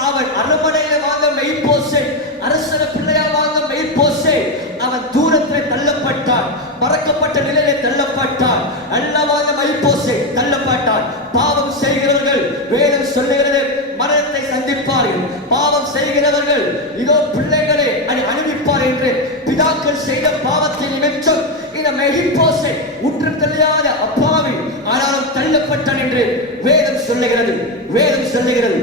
அவன் அரண்மனையில வாங்க மெய்ப்போசேத், அரசன பிள்ளையா வாங்க மெய்ப்போசேத், அவன் தூரத்தில் தள்ளப்பட்டான், மறக்கப்பட்ட நிலையில தள்ளப்பட்டான். அல்லவாக மெய்ப்போசேத் தள்ளப்பட்டான். பாவம் செய்கிறவர்கள் வேதம் சொல்லுகிறது மரணத்தை சந்திப்பார்கள். பாவம் செய்கிறவர்கள் இதோ பிள்ளைகளை அனுப்பிப்பார் என்று பிதாக்கள் செய்த பாவத்தை நிமித்தம் இந்த மெகிப்போசேத் உற்று தெரியாத அப்பாவி ஆனாலும் தள்ளப்பட்டான் என்று வேதம் சொல்லுகிறது. வேதம் சொல்லுகிறது.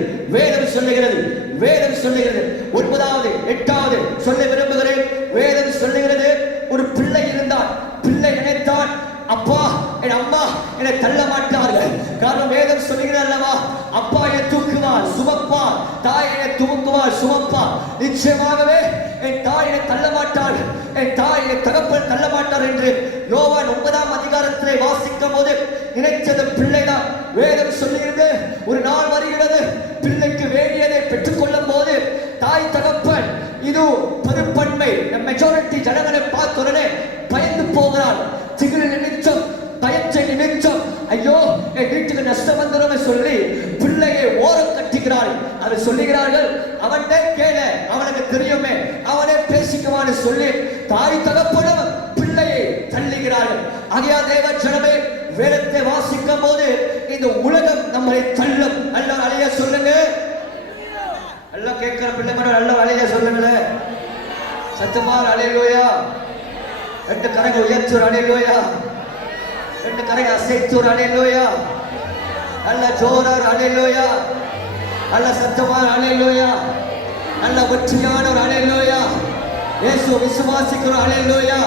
9வது 8வது சொல்ல விரும்புகிறேன். வேதம் சொல்லுகிறது, ஒரு பிள்ளை இருந்தான். பிள்ளை நினைத்தான், அப்பா என் அம்மா என்னை தள்ள மாட்டார்கள். காரணம் வேதம் சொல்லுகிறது அல்லவா, அப்பா என்னை தூக்குவார் சுமப்பார், தாய் என்னை தூக்குவார் சுமப்பார். நிச்சயமாகவே என் தாய் என்னை தள்ள மாட்டார்கள், என் தாய் என்னை தகப்பன் தள்ள மாட்டார் என்று யோவான் 9ஆம் அதிகாரத்திலே வாசிக்கும் போது நினைச்சது பிள்ளைதான். வேதம் சொல்லுகிறது, ஒரு நாள் வருகிறது, பிள்ளைக்கு வேண்டியதை பெற்றுக் கொள்ளும் போது தாய் தகப்பன் இது பெரும்பான்மை மெஜாரிட்டி ஜனங்களை பார்த்த உடனே பயந்து போகிறார். திகில் நிமித்தம், பயத்தை நிமித்தம், ஐயோ என் வீட்டுக்கு நஷ்டம் வந்துடும் சொல்லி பிள்ளையை ஓரம் கட்டுகிறார்கள். அதை சொல்லுகிறார்கள், அவன்டே கேள, அவனுக்கு தெரியுமே, அவனே பேசிக்குவான்னு சொல்லி தாய் தகப்பனும் பிள்ளையை தள்ளுகிறார்கள். ஆகையா தேவ ஜனமே, வேதத்தை வாசிக்கும் போது இந்த உலகம் நம்மை தள்ளும். அல்ல அலைய சொல்லுங்க, எல்லாம் கேட்கிற பிள்ளை மட்டும் நல்ல அலைய சொல்லுங்களேன். சத்துமார் அலையிலோயா, 2 கரங்கள் உயர்த்தூர் அலையிலோயா, 2 கரங்கள் அசைத்தூர் அலையிலோயா, நல்ல ஜோரர் அலையிலோயா, நல்ல சத்தமார் அலையிலோயா, நல்ல வெற்றியான ஒரு அலையிலோயா, இயேசு விசுவாசிக்கிற அலையிலோயா.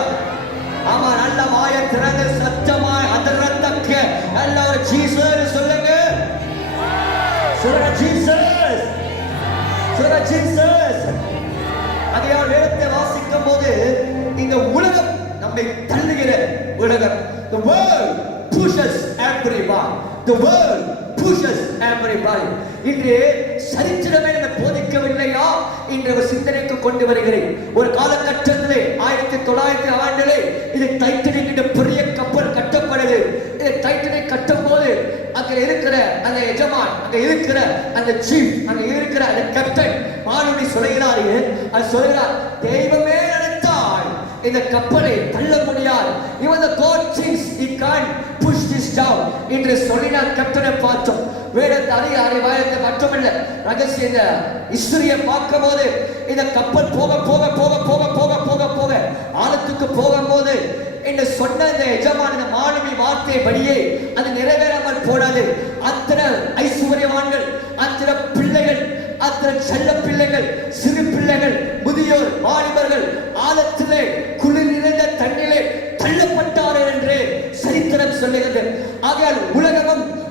ஆமா, நல்ல வாயை திறந்து சத்தமாய் அதரத்தக்க நல்ல ஒரு ஜீசஸ் சொல்லுங்க. சொல்லுங்க ஜீசஸ். அதையால் வேதத்தை வாசிக்கும் போது இந்த உலகம் நம்மை தள்ளுகிற உலகம். The world pushes everyone. The world pushes everybody. இன்று சரித்திரமே என்னை போதிக்கவில்லையா என்ற ஒரு சிந்தனைக்கு கொண்டு வருகிறேன். ஒரு காலகட்டத்திலே 1900 ஆண்டிலே இது டைட்டானிக் என்ற பெரிய கப்பல் கட்டப்படுது. இந்த டைட்டானிக் கட்டும் போது அங்க இருக்கிற அந்த எஜமான், அங்க இருக்கிற அந்த சீஃப், அங்க இருக்கிற அந்த கேப்டன் மாலுமி சொல்கிறார் தெய்வமே நினைத்தால் இந்த கப்பலை தள்ள முடியாது. Even the God thinks he can't push this down என்று சொல்லினார். கேப்டனை பார்த்தோம். வேதத்தை அறிவாயத்தை மட்டுமல்ல, ரகசிய இந்த ஹிஸ்டரியை பார்க்கும் போது இந்த கப்பல் போக போக போக போக போக போக போக ஆழத்துக்கு போகும்போது என்று சொன்ன இந்த எஜமான மாலுமி வார்த்தைப்படியே அது நிறைவேறாமல் போனது. அத்தனை ஐஸ்வர்யவான்கள், அத்தனை பிள்ளைகள், அத்தனை செல்ல பிள்ளைகள், சிறு பிள்ளைகள், முதியோர், வாலிபர்கள் ஆழத்திலே குளிர் நிறைந்த தண்ணிலே தள்ளப்பட்டார்கள் என்று சரித்திரம் சொல்லுகிறது. ஆகையால்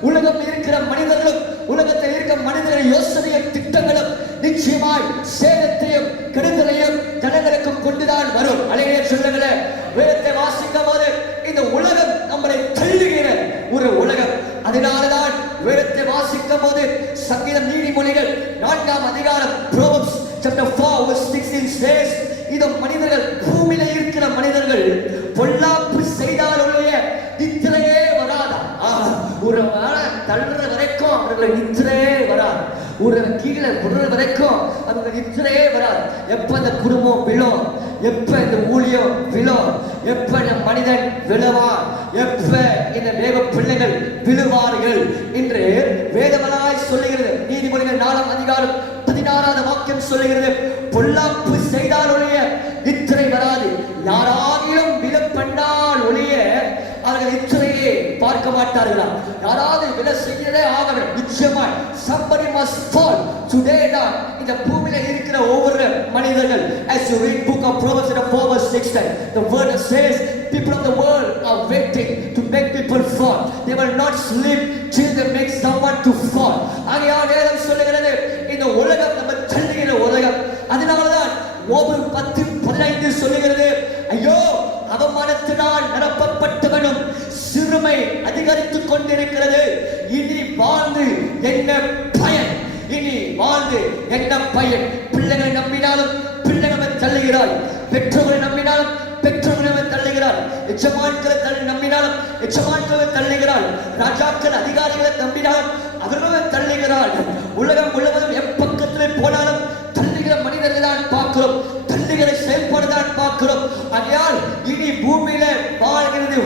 உலகம் இருக்கிற மனிதர்களும், உலகத்தில் இருக்கிற மனிதர்களின் யோசனையும் திட்டங்களும் நிச்சயமாய் சேதத்தையும் கெடுதலையும் ஜனங்களுக்கு கொண்டுதான் வரும். அலையே சொல்லுங்களே, வேதத்தை வாசிக்கும் போது இந்த உலகம் நம்மளை தள்ளுகிற ஒரு உலகம். அதனால்தான் வேதத்தை வாசிக்கும் போது சங்கீதம் நீதிமொழிகள் 4ஆம் அதிகாரம் Proverbs chapter 4 verse 16 says, இந்த மனிதர்கள் பூமியில இருக்கிற மனிதர்கள் பொல்லாப்பு செய்தால் ஒழிய நித்திரையே வராதா. ஒரு தள்ளுற வரைக்கும் அவர்கள் நித்திரையே வராது. ஒரு கீழே விடுற வரைக்கும் அவங்க நித்திரையே வராது. எப்ப இந்த குடும்பம் விழும், எப்ப இந்த ஊழியம் விழும், எப்ப இந்த மனிதன் விழுவான், எப்ப இந்த தேவ பிள்ளைகள் விழுவார்கள் என்று வேதமனாய் சொல்லுகிறது. நீதிமொழிகள் 4ஆம் அதிகாரம் 16வது வாக்கியம் சொல்லுகிறது, பொல்லாப்பு செய்தால் ஒழிய நித்திரை வராது. யாராகிலும் விழ பண்ணால் ஒழிய அவர்கள் நித்திரையே பார்க்க மாட்டார்களா. யாராவது விழ செய்யவே ஆகணும். நிச்சயமாய் somebody must fall today. இந்த பூமியில இருக்கிற ஒவ்வொரு மனிதர்கள், as you read book of Proverbs 4 verse 16, the word says people of the world are waiting to make people fall. They will not sleep till they make someone to fall. ஆகையால் வேதம் சொல்லுகிறது இந்த உலகம் நம்ம தள்ளுகிற உலகம். அதனால்தான் யோபு 10:15 சொல்லுகிறது, ஐயோ அவமானத்தினால் நிரப்பப்பட்டவனும் சிறுமை அதிகரித்துக் கொண்டிருக்கிறது. இனி வாழ்ந்து என்ன பயன்? இனி வாழ்ந்து என்ன பயன்? பிள்ளைகளை நம்பினாலும் பிள்ளைகளை தள்ளுகிறாள், பெற்றோர்களை நம்பினாலும் பெற்றோர்களை தள்ளுகிறாள், எஜமான்களை நம்பினாலும் எஜமான்களை தள்ளுகிறாள், ராஜாக்கள் அதிகாரிகளை நம்பினாலும் அவர்களை தள்ளுகிறாள். உலகம் முழுவதும் எப்பக்கத்திலே போனாலும் தள்ளுகிற மனிதர்கள் தான் பார்க்கிறோம், தள்ளுகிற செயல்பாடு தான் பார்க்கிறோம். ஆகையால் இனி பூமியில வாழ்கிறது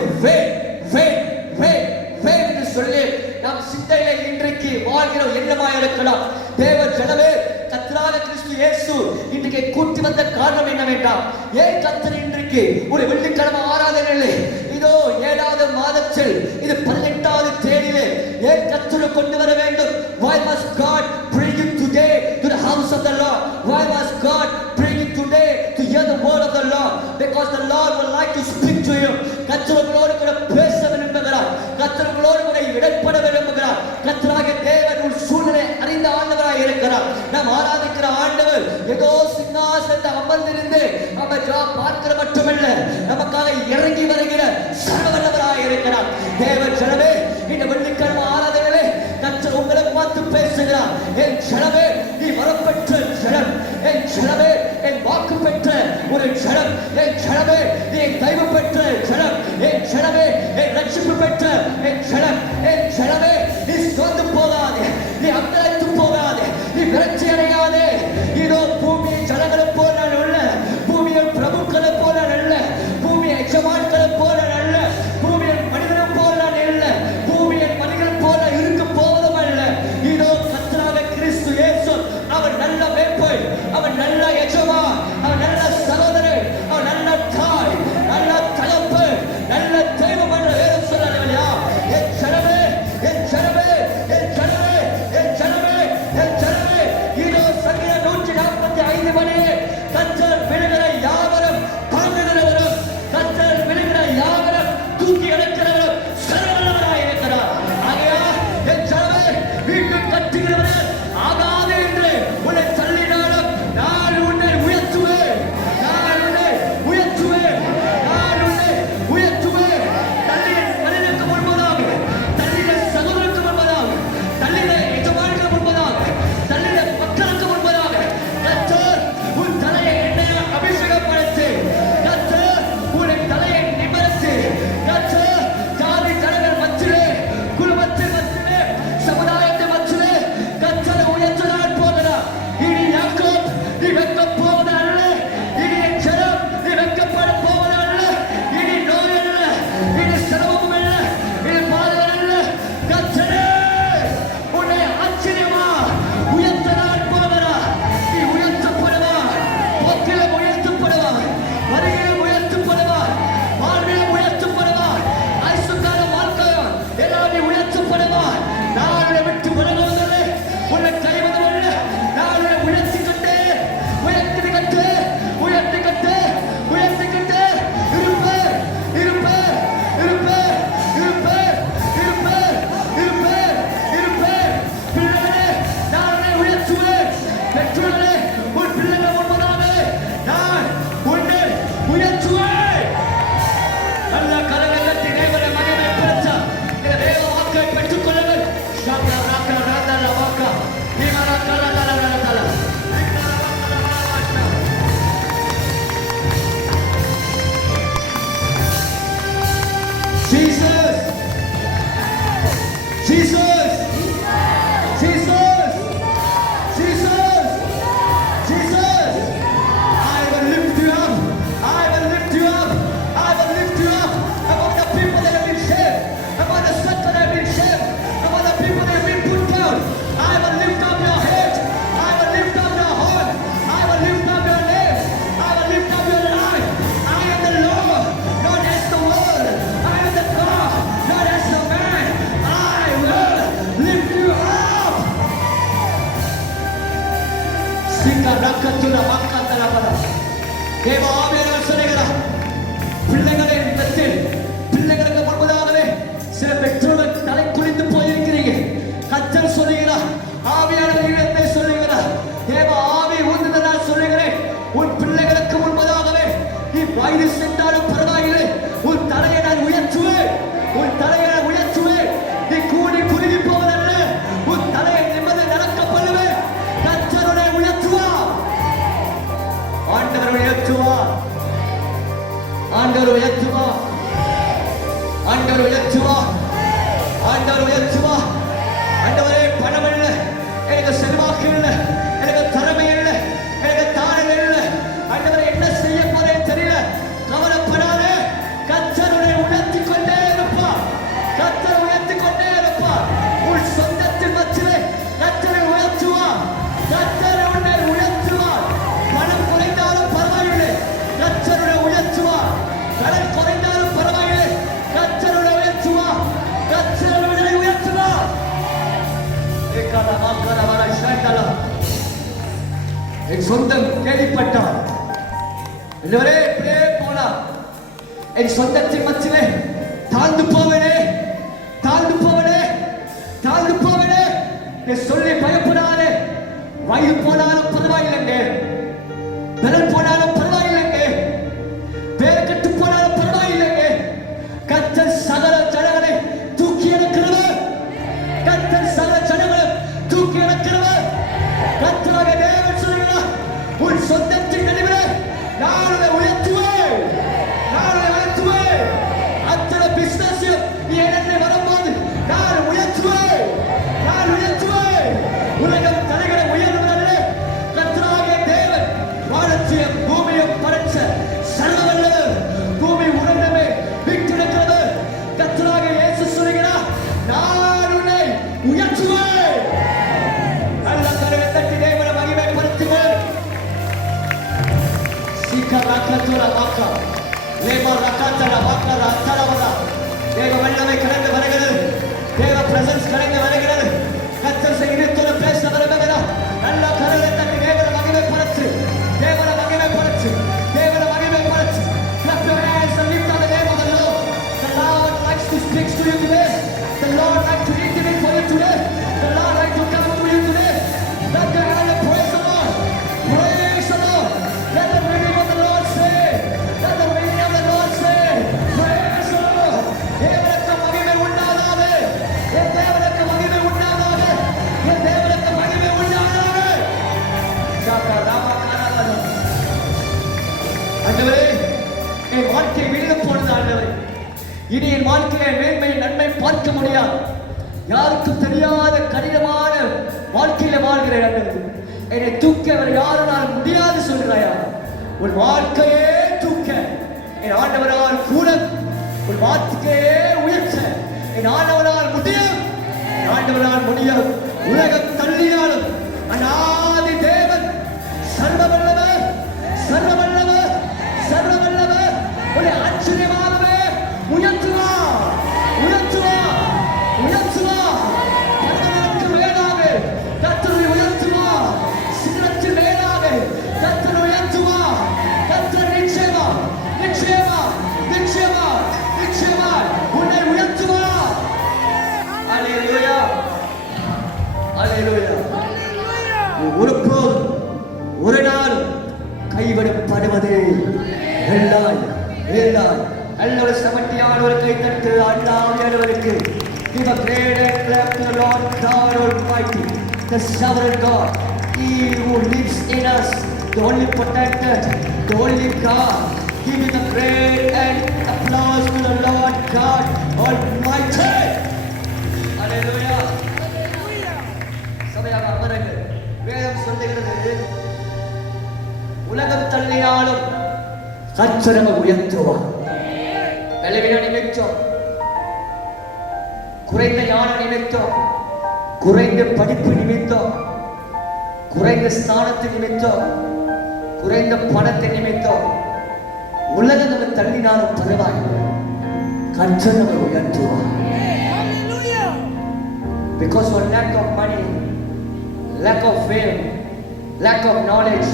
என்று சொல்லி நாம் சிந்தையில இன்றைக்கு வாழ்கிறோம் என்னமாய் இருக்கலாம். தேவ ஜனமே, கர்த்தராகிய கிறிஸ்து இயேசு இன்றைக்கு கூட்டி வந்த காரணம் என்னவென்றால், ஏன் கர்த்தர் இன்றைக்கு ஒரு வெள்ளிக்கிழமை ஆராதனை, இதோ 7வது மாதத்தில் இது 18வது தேதியிலே ஏன் கர்த்தர் கொண்டு வர வேண்டும்? Why must God bring you today to the house of the Lord? Why must God bring you today to hear the word of the Lord? Because the Lord would like to speak to you. கர்த்தர் உங்களோடு கூட பேச விரும்புகிறார். கர்த்தர் உங்களோடு கூட இடைப்பட விரும்புகிறார். கர்த்தராகிய தேவன் உன் சூழ்நிலை அறிந்த ஆண்டவராய் இருக்கிறார். நாம் ஆராதிக்கிற ஆண்டவர் ஏதோ சிங்காசனத்தை அமர்ந்திருந்து நம்ம பார்க்கிற மட்டுமல்ல, நமக்காக இறங்கி வருகிற சர்வவல்லவராய் இருக்கிறார். தேவ ஜனமே, இந்த வெள்ளிக்கிழமை ஆராதனையிலே கர்த்தர் உங்களை பார்த்து பேசுகிறார். என் ஜனமே, நீ வரப்பெற்ற ஜனம், என் ஜனமே, என் வாக்கு பெற்ற ஒரு ஜனம், என் ஜனமே, நீ தயவு பெற்ற ஜனம், என் ஜனமே, என் ரட்சிப்பு பெற்ற என் ஜனம், என் ஜனமே, நீ சோர்ந்து போகாதே, நீ அங்கலாய்த்து போகாதே, நீ விரட்சி அடையாதே. இதோ பூமியை ஜனங்களை போல அல்ல, பூமியின் பிரபுக்களை போல அல்ல, பூமியை எஜமான்களை போல அல்ல, பூமியின் மனிதனை போல அல்ல, பூமியின் மனிதன் போல இருக்க போவதும் அல்ல. இதோ கர்த்தராகிய கிறிஸ்து இயேசு, அவர் நல்ல மேய்ப்பை, அவர் நல்ல எஜமான், அவர் நல்ல சகோதரன், அவர் நல்ல தாய், நல்ல தகப்பு, நல்ல தெய்வம் என்று வேதம் சொல்லலையா? என் ஜனமே, உயர்த்துவா, ஆண்டவர் உயர்த்துவா, ஆண்டவர் உயர்த்துவா. ஆண்டவரே, பணம் இல்லை, எனக்கு செல்வாக்கு இல்லை, எனக்கு திறமை இல்லை, எனக்கு தானம் இல்லை, ஆண்டவரை என்ன செய்ய போறேன் தெரியல. கவலைப்படாதே, கர்த்தர் உன்னை உயர்த்தி கொண்டே இருப்பார், கர்த்தர் உயர்த்தி கொண்டே இருப்பார். உன் சொந்தத்தின் மத்தியிலே கர்த்தரை உயர்த்துவார், கர்த்தர் உன்னை உயர்த்துவார். பணம் குறைந்தாலும் பரவாயில்லை, கர்த்தருடைய உயர்த்துவார். கடன் குறைந்தாலும் பரவாயில்லை, கர்த்தருடைய உயர்த்துவார், கர்த்தருடைய உயர்த்துவார். என் சொந்தம் கேள்விப்பட்டார், இப்படியே போனா என் சொந்தத்தின் மத்தியிலே தாழ்ந்து போவனே, தாழ்ந்து போவனே, தாழ்ந்து போவனே சொல்லி பயப்படாதே. வயது போனாலும் பரவாயில்லைங்க, பலன் போனாலும் பரவாயில்லைங்க, பேர் கட்டு போனாலும் பரவாயில்லைங்க. கர்த்தர் சகல ஜனங்களை தூக்கி எடுக்கிறவர், கர்த்தர் சகல ஜனங்களை தூக்கி எடுக்கிறவர். கர்த்தராக தேவன் சொல்கிறார், உன் சொந்தத்தின் நடுவிலே நான் உன்னை உயர்த்துவேன், நான் உன்னை உயர்த்துவேன். அத்தனை பிசினஸ் என்னை வரும்போது நான் உயர்த்துவேன், நான் உயர்த்துவேன். உலகம் தலைகளை உயர்வுகளே, கர்த்தராகிய தேவன் வானத்தையும் பூமியும் படைச்ச சர்வவல்லவர், பூமி உலகமே விட்டிருக்கிறவர். கர்த்தராகிய இயேசு சொல்கிறார், நான் உன்னை உயர்த்துவேன். நல்ல கரங்களை தட்டி தேவனை மகிமைப்படுத்துவேன். சீக்கிரம் வாக்கா லேபா ரக்காத்தர வாக்கர அத்தரவர தேவ வல்லமை கடந்து வருகிறது, தேவ பிரசன்ஸ் கடந்து வருகிறது. கர்த்தர் செய்கிறதோட பேச வருகிறார். நல்ல கரங்களை தட்டி தேவனை மகிமைப்படுத்து, தேவனை மகிமைப்படுத்து, தேவனை மகிமைப்படுத்து. Clap your hands and lift up the name of the Lord. The Lord likes to speak to you today. The Lord likes to intervene for you today. The Lord likes to come to you today. Let the hand of praise the Lord. Praise the Lord. Let the reading of the Lord say. Let the reading of the Lord say. Praise the Lord. தேவனுக்கு மகிமை உண்டாதாக, என் தேவனுக்கு மகிமை உண்டாதாக, என் தேவனுக்கு மகிமை உண்டாதாக. சாக்கா ராமா காராதா. ஆண்டவரே, என் வாழ்க்கை வீழ்ந்து போனது ஆண்டவரே. இனி என் வாழ்க்கையை மேன்மை நன்மை பார்க்க முடியாது. யாருக்கும் தெரியாத கடினமான வாழ்க்கையில வாழ்கிறேன் ஆண்டவரே. என்னை தூக்க அவர் யாரால் முடியாது சொல்கிறாயா? உன் வாழ்க்கையே தூக்க என் ஆண்டவரால் கூட, உன் வாழ்க்கையே உயர்த்த என் ஆண்டவரால் முடியும், என் ஆண்டவரால் முடியும். உலகம் தள்ளினாலும் அநாதி தேவன் சர்வவல்லவர், சர்வவல்லவர், சர்வவல்லவர் உன்னை ஆச்சரியமாகவே உயர்த்துவா, உயர்த்துவா, உயர்த்துவா. பர்வதங்களுக்கு மேலாக கர்த்தரை உயர்த்துவா, சிகரத்தின் மேலாக கர்த்தரை உயர்த்துவா. கர்த்தர் நிச்சயமா, நிச்சயமா, நிச்சயமா, நிச்சயமா உன்னை உயர்த்துவா. அல்லேலூயா, அல்லேலூயா. ஒருபோதும் ஒரு நாள் கைவிடப்படுவது எல்லாய், எல்லாய். நல்ல சமட்டியான ஒரு கை தட்டு ஆண்டாவியானவருக்கு. Give a great and clap to the Lord God Almighty, the sovereign God, He who lives in us, the only protector, the only God. Give it a great and applause to the Lord God Almighty. Hallelujah. சபையாக அமருங்கள். வேதம் சொல்லுகிறது, உலகம் தள்ளினாலும் கர்த்தர் நம்மை உயர்த்துவார். பலவீன நிமித்தம், குறைந்த ஞான நிமித்தம், குறைந்த படிப்பு நிமித்தம், குறைந்த ஸ்தானத்து நிமித்தம், குறைந்த பணத்தை நிமித்தம் உலகம் நம்ம தள்ளினாலும் பரவாயில்லை, கர்த்தர் நம்மை உயர்த்துவார். Because for lack of money, lack of fame, lack of knowledge,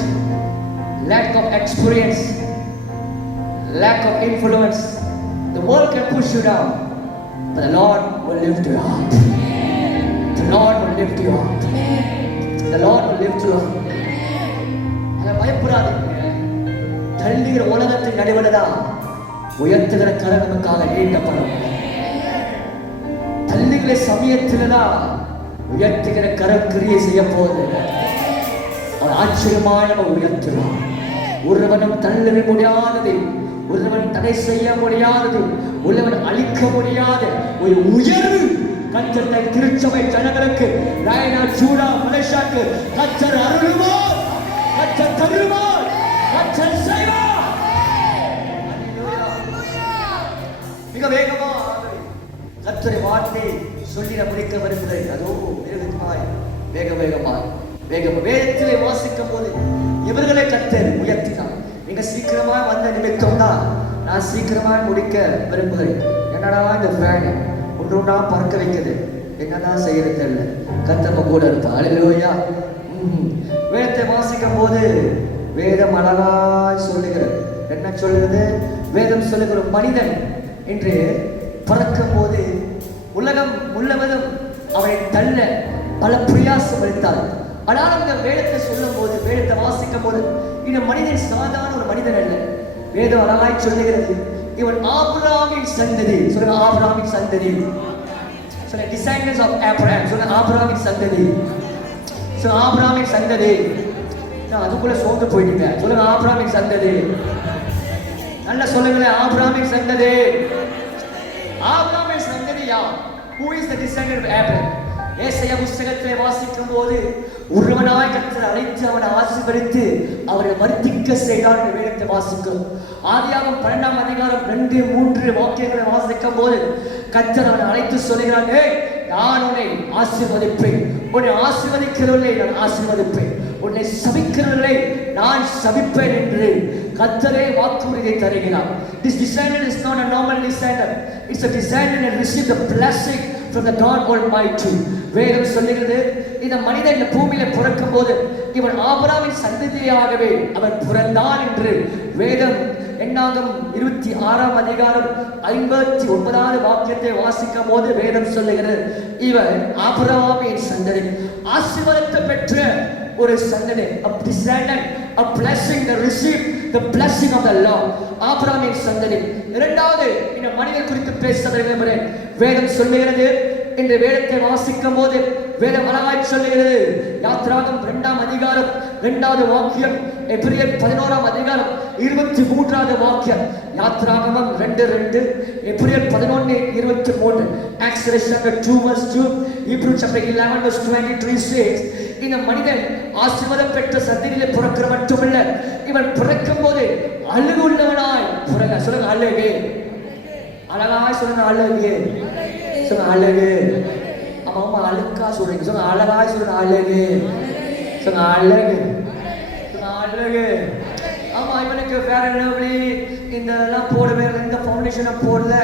lack of experience, lack of influence, the world can push you down, but the Lord will lift you up. The Lord will lift you up. The Lord will lift you up. பயப்படாதீங்க. தள்ளுகிற உலகத்தின் நடுவில்தான் உயர்த்துகிற கரம் நமக்காக நீட்டப்படும். தள்ளுகிற சமயத்தில்தான் உயர்த்துகிற கரம் கிரியை செய்ய போகுது. அவர் ஆச்சரியமாய் நம்ம உயர்த்துவார். ஒருவனும் தள்ளுக முடியாததை ஒருவன் தடை செய்ய முடியாதது, ஒருவன் அழிக்க முடியாத ஒரு உயர்வு கர்த்தரை திருச்சபை ஜனங்களுக்கு ராயனா ஜூடா மலேசியாக்கு கர்த்தர் அருளுவார், கர்த்தர் தருவார், கர்த்தர் செய்வார். மிக வேகமா கர்த்தரை வார்த்தை சொல்லிட முடிக்க வருகிறது. அதோ வேகமாய் வேதத்திலே வாசிக்கும் போது இவர்களை கர்த்தர் உயர்த்தினார். நீங்க சீக்கிரமா வந்த நிமித்தம் தான் நான் சீக்கிரமா முடிக்க விரும்புகிறேன். என்னடா இந்த ஃபேன் ஒன்றா பறக்க வைக்குது, என்னதான் செய்யறது தெரியல. கர்த்தர் கூட இருப்பா. அல்லேலூயா. வேதத்தை வாசிக்கும் போது வேதம் அழகாய் சொல்லுகிறது. என்ன சொல்லுகிறது? வேதம் சொல்லுகிற மனிதன் என்று பறக்கும் போது உலகம் உள்ளவதும் அவரை தள்ள பல பிரயாசம் எடுத்தார். ஆனால் இந்த வேதத்தை சொல்லும் போது, வேதத்தை வாசிக்கும் போது இந்த மனிதன் சாதாரண ஒரு மனிதன் அல்ல. வேதம் அழகாய் சொல்லுகிறது, இவன் ஆபிரகாமின் சந்ததி. சொல்லுங்க ஆபிரகாமின் சந்ததி. சொல்லுங்க descendants of Abraham. சொல்லுங்க ஆபிரகாமின் சந்ததி. சொல்லுங்க ஆபிரகாமின் சந்ததி. நான் அதுக்குள்ள சோர்ந்து போயிட்டீங்க. சொல்லுங்க ஆபிரகாமின் சந்ததி. நல்லா சொல்லுங்களேன், ஆபிரகாமின் சந்ததி. ஆபிரகாமின் சந்ததி யார்? Who is the descendant of Abraham? ஏசாயா புத்தகத்திலே வாசிக்கும் போது ஒருவனாய் கர்த்தர் அழைத்து அவனை ஆசீர்வதித்து அவரை வர்த்திக்க செய்தார் என்ற வேதத்தை வாசிக்கும். ஆதியாகமம் 12ஆம் அதிகாரம் 2-3 வாக்கியங்களை வாசிக்கும் போது கர்த்தர் அவனை அழைத்து சொல்கிறார், நான் உன்னை ஆசீர்வதிப்பேன், உன்னை ஆசீர்வதிக்கிறவர்களை நான் ஆசீர்வதிப்பேன், உன்னை சபிக்கிறவர்களை நான் சபிப்பேன் என்று கர்த்தரே வாக்குறுதியை தருகிறார். This descendant is not a normal descendant. It's a descendant that received the blessing from the God Almighty. வேதம் சொல்லுகிறது, இந்த மனிதன் இந்த பூமியில பிறக்கும் போது இவன் ஆபிரகாமின் சந்ததியாகவே அவன் பிறந்தான் என்று வேதம் எண்ணாகமம் 26ஆம் அதிகாரம் 59வது வாக்கியத்தை வாசிக்கும் போது வேதம் சொல்லுகிறது, இவன் ஆபிரகாமின் சந்ததி, ஆசீர்வாதத்தை பெற்ற ஒரு சந்ததி, a descendant, a blessing that received the blessing of the Lord. ஆபிரகாமின் சந்ததி. இரண்டாவது இந்த மனிதன் குறித்து பேச விரும்புகிறேன். வேதம் சொல்லுகிறது, இந்த வேதத்தை வாசிக்கும் போது வேதம் அழகாய் சொல்லுகிறது. யாத்ராகமம் 2ஆம் அதிகாரம் 2வது வாக்கியம், எபிரேயர் 11ஆம் அதிகாரம் 23வது வாக்கியம், யாத்ராகமம் 2:2, எபிரேயர் 11:23, Exodus chapter 2:2, Hebrews chapter 11:23 says, இந்த மனிதன் ஆசீர்வாதம் பெற்ற சந்ததியிலே பிறக்கிற மட்டுமல்ல, இவன் பிறக்கும் போது அழகு உள்ளவனாய் பிறக்க. சொல்லுங்க அழகு. அழகாய் சொல்லுங்க அழகு. சொல்லுங்க அழகு. ஆமா அழுக்கா சொல்றீங்க. சொல்லுங்க அழகாய் சொல்லுங்க அழகு. சொல்லுங்க அழகு. சொல்லுங்க அழகு. ஆமா இவனுக்கு வேற லவ்லி இந்த எல்லாம் போடவே இல்லை, இந்த ஃபவுண்டேஷனை போடல,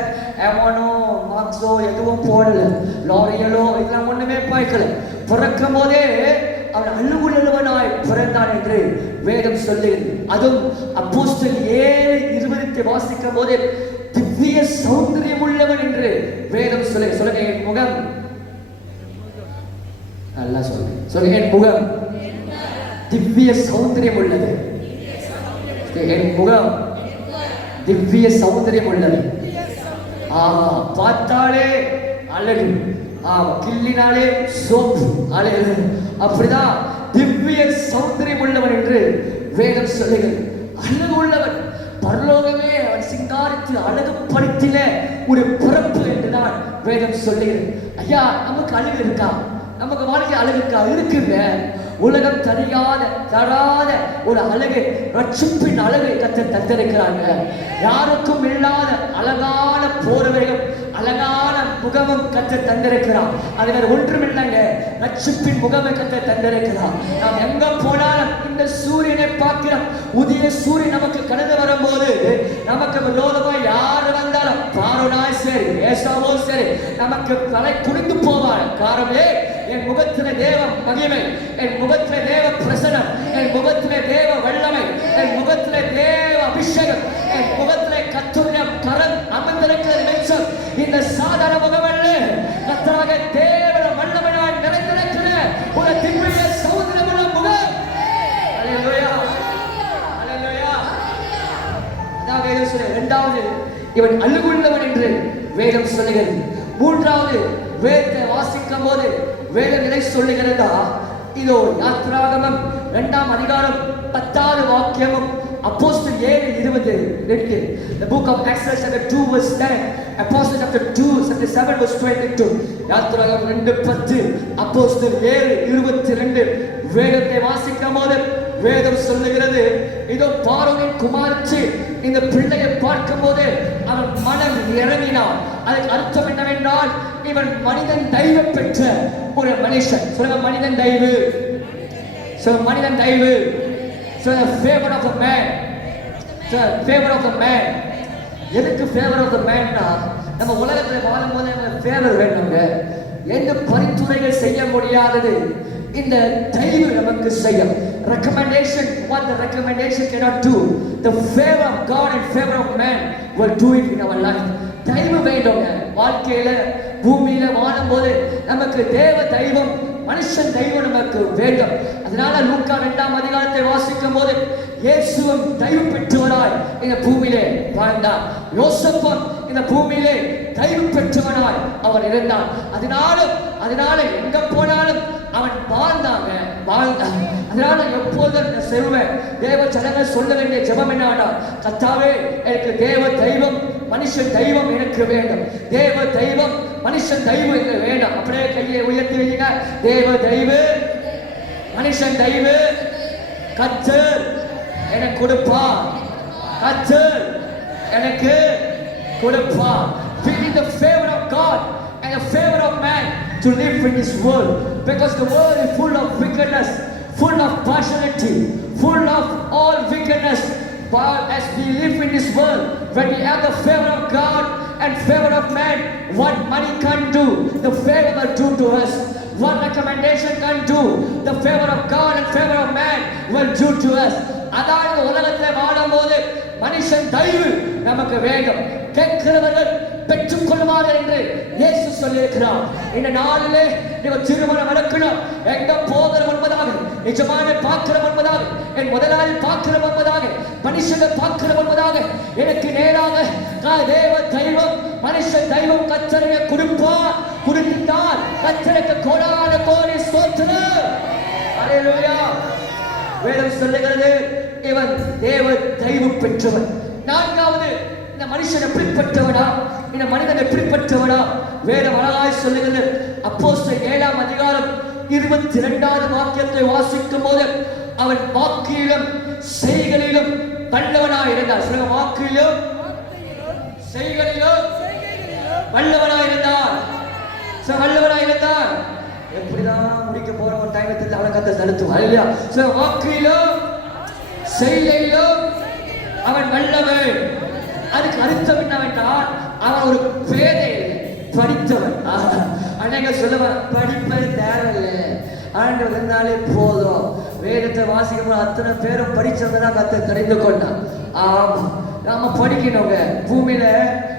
எவனோ மார்க்ஸோ எதுவும் போடல, லாரியலோ இதெல்லாம் ஒண்ணுமே பார்க்கல. பிறக்கும் போதே அவன் அழுகுள்ளவனாய் பிறந்தான் என்று வேதம் சொல்லுகிறது. அதுவும் அப்போஸ்தலர் 7:20 வாசிக்கும் போது திவ்ய சௌந்தரியம் உள்ளவன் என்று வேதம் சொல்லுங்க. சொல்லுங்க என் முகம், நல்லா சொல்லுங்க. சொல்லுங்க என் முகம் திவ்ய சௌந்தரியம் உள்ளது. என் முகம் திவ்ய சௌந்தரியம் உள்ளது. ஆமா பார்த்தாலே அழகு, கிள்ளினாலே சோப்பு அழகு. அப்படிதான் திவ்ய சௌந்தரியம் உள்ளவன் என்று வேதம் சொல்லுகிறது. அழகு உள்ளவன், பரலோகமே அவன் சிங்காரித்து அழகுபடுத்தின ஒரு பிறப்பு என்றுதான் வேதம் சொல்லுகிறது. ஐயா நமக்கு அழகு இருக்கா? நமக்கு வாழ்க்கை அழகு இருக்கா? இருக்குங்க. உலகம் தராத ஒரு அழகு, ரட்சிப்பின் அழகு கர்த்தர் தந்திருக்கிறாங்க. யாருக்கும் இல்லாத அழகான போர்வைகள், அழகான முகமும் கர்த்தர் தந்திருக்கிறார். அது வேற ஒன்றும் இல்லைங்க, ரட்சிப்பின் முகமை கர்த்தர் தந்திருக்கிறார். நாம் எங்க போனாலும் இந்த சூரியனை பார்க்கிறோம். உதய சூரியன் நமக்கு கடந்து வரும்போது நமக்கு விரோதமா யார் வந்தாலும் பார்வனாய் சரி ஏசாவோ சரி நமக்கு தலை குனிந்து போவார். காரணமே என் முகத்திலே தேவ மகிமை, என் முகத்திலே தேவ பிரசன்னம், என் முகத்திலே தேவ வல்லமை, என் முகத்திலே தேவ அபிஷேகம், என் முகத்திலே கர்த்தருடைய கரம் அமர்ந்திருக்கிற நிமிஷம் இந்த சாதாரண முகம் அல்ல, கர்த்தராக தேவ வல்லமையாய் நிறைந்திருக்கிற ஒரு திவ்ய சௌந்தரியமுள்ள முகம். அல்லேலூயா அல்லேலூயா. அதான் வேதம் சொல்லுகிறது. இரண்டாவது இவன் அழகுள்ளவன் என்று வேதம் சொல்லுகிறது. மூன்றாவது வேதத்தை வாசிக்கும் போது வேதம் எதை சொல்லுகிறதா? இதோ யாத்ராகமம் 2ஆம் அதிகாரம் 10வது வாக்கியமும் அப்போஸ்தலர் 7:22. The book of Acts chapter 2 verse 10. Apostles chapter 2 chapter 7 verse 22. யாத்திராகமம் 2:10. அப்போஸ்தலர் 7:22. வேதத்தை வாசிக்கும் போது வேதம் சொல்லுகிறது, இதோ பார்வோனின் குமாரத்தி இந்த பிள்ளையை பார்க்கும் போது அவன் மனம் இறங்கினான். அதுக்கு அர்த்தம் என்னவென்றால், இவன் மனிதன் தயவு பெற்ற ஒரு மனுஷன். சொல்லுங்க, மனிதன் தயவு. மனிதன் தயவு. favor of a man. favor of a man. எதுக்கு favor of a man னா, நம்ம உலகத்தில் வாழும்போது நமக்கு ஃபேவர் வேணுங்க. எந்த பரிந்துரைகள் செய்ய முடியாதது இந்த தயவு நமக்கு செய்யும். Recommendation, what the recommendation cannot do, the favor of God and favor of man will do it in our life. தயவு வேண்டுங்க. வாழ்க்கையில பூமியில வாழும்போது நமக்கு தேவ தெய்வம், மனுஷன் தெய்வம் நமக்கு வேண்டும். அதனால லூக்கா 2ஆம் அதிகாரத்தை வாசிக்கும் போது இயேசுவும் தயவு பெற்றவராய் இந்த பூமியிலே வாழ்ந்தார். யோசேப்பும் இந்த பூமியிலே தயவு பெற்றவனாய் அவர் இருந்தான். அதனால எங்க போனாலும் அவன் வாழ்ந்தாங்க. அதனால எப்போதும் செல்வேன் தேவ ஜனங்கள் சொல்ல வேண்டிய ஜெபம் என்னடா, கர்த்தாவே எனக்கு தேவ தெய்வம் மனுஷன் தெய்வம் எனக்கு வேண்டும். தேவ தெய்வம் மனுஷன் தெய்வம் எனக்கு வேண்டாம். அப்படியே கையை உயர்த்தி வைங்க. தேவ தெய்வ மனுஷன் தெய்வ கர்த்தர் எனக்கு கொடுப்பார். கர்த்தர் எனக்கு கொடுப்பார். We need the favor of God and the favor of man to live in this world, because the world is full of wickedness, full of partiality, full of all wickedness. But as we live in this world, when we have the favor of God and favor of man, what money can't do, the favor will do to us. What recommendation can't do, the favor of God and favor of man will do to us. அதாவது உலகத்தில் வாழும்போது மனுஷன் தயவு நமக்கு வேண்டும். கேட்கிறவர்கள் பெற்றுக் கொள்வார்கள் என்று இயேசு சொல்லியிருக்கிறார். இந்த நாளிலே நீங்கள் திருமணம் நடக்கணும், எங்க போகிற என்பதாக, நிஜமான பார்க்கிற என்பதாக, என் முதலாளி பார்க்கிற என்பதாக, மனுஷனை பார்க்கிற என்பதாக, எனக்கு நேராக தேவ தெய்வம் மனுஷன் தெய்வம் கர்த்தரை கொடுப்பார். கொடுத்தால் கர்த்தருக்கு கோடான கோடி ஸ்தோத்திரம். அல்லேலூயா. வேதம் சொல்லுகிறது, இவன் தேவ தெய்வ பெற்றவன். நான்காவது, இந்த மனுஷன் எப்படிப்பட்டவனா, இந்த மனிதன் எப்படிப்பட்டவனா, வேதம் அழகாய் சொல்லுகிறது. அப்போஸ்தலர் 7ஆம் அதிகாரம் 22வது வாக்கியத்தை வாசிக்கும் போது, அவன் வாக்கிலும் செய்கையிலும் வல்லவனாய் இருந்தார். சொல்லுங்க, வாக்கிலும் செய்கையிலும் வல்லவனாய் இருந்தார். வல்லவனாய் இருந்தார். எப்படிதான் முடிக்க போற ஒரு டைமத்தில் அவனை கத்த செலுத்துவார் இல்லையா? வாக்கிலும் செய்கையிலும் அவன் வல்லவன். அதுக்கு அர்த்தம் என்னவென்றால், அவன் ஒரு பேதை படித்தவன். அன்னைக்கு சொல்லுவான், படிப்பது தேவையில்லை, ஆண்டவர் இருந்தாலே போதும். வேதத்தை வாசிக்கும் அத்தனை பேரும் படிச்சவங்க தான் கத்த தெரிந்து கொண்டான். ஆமா, நாம படிக்கணுங்க. பூமியில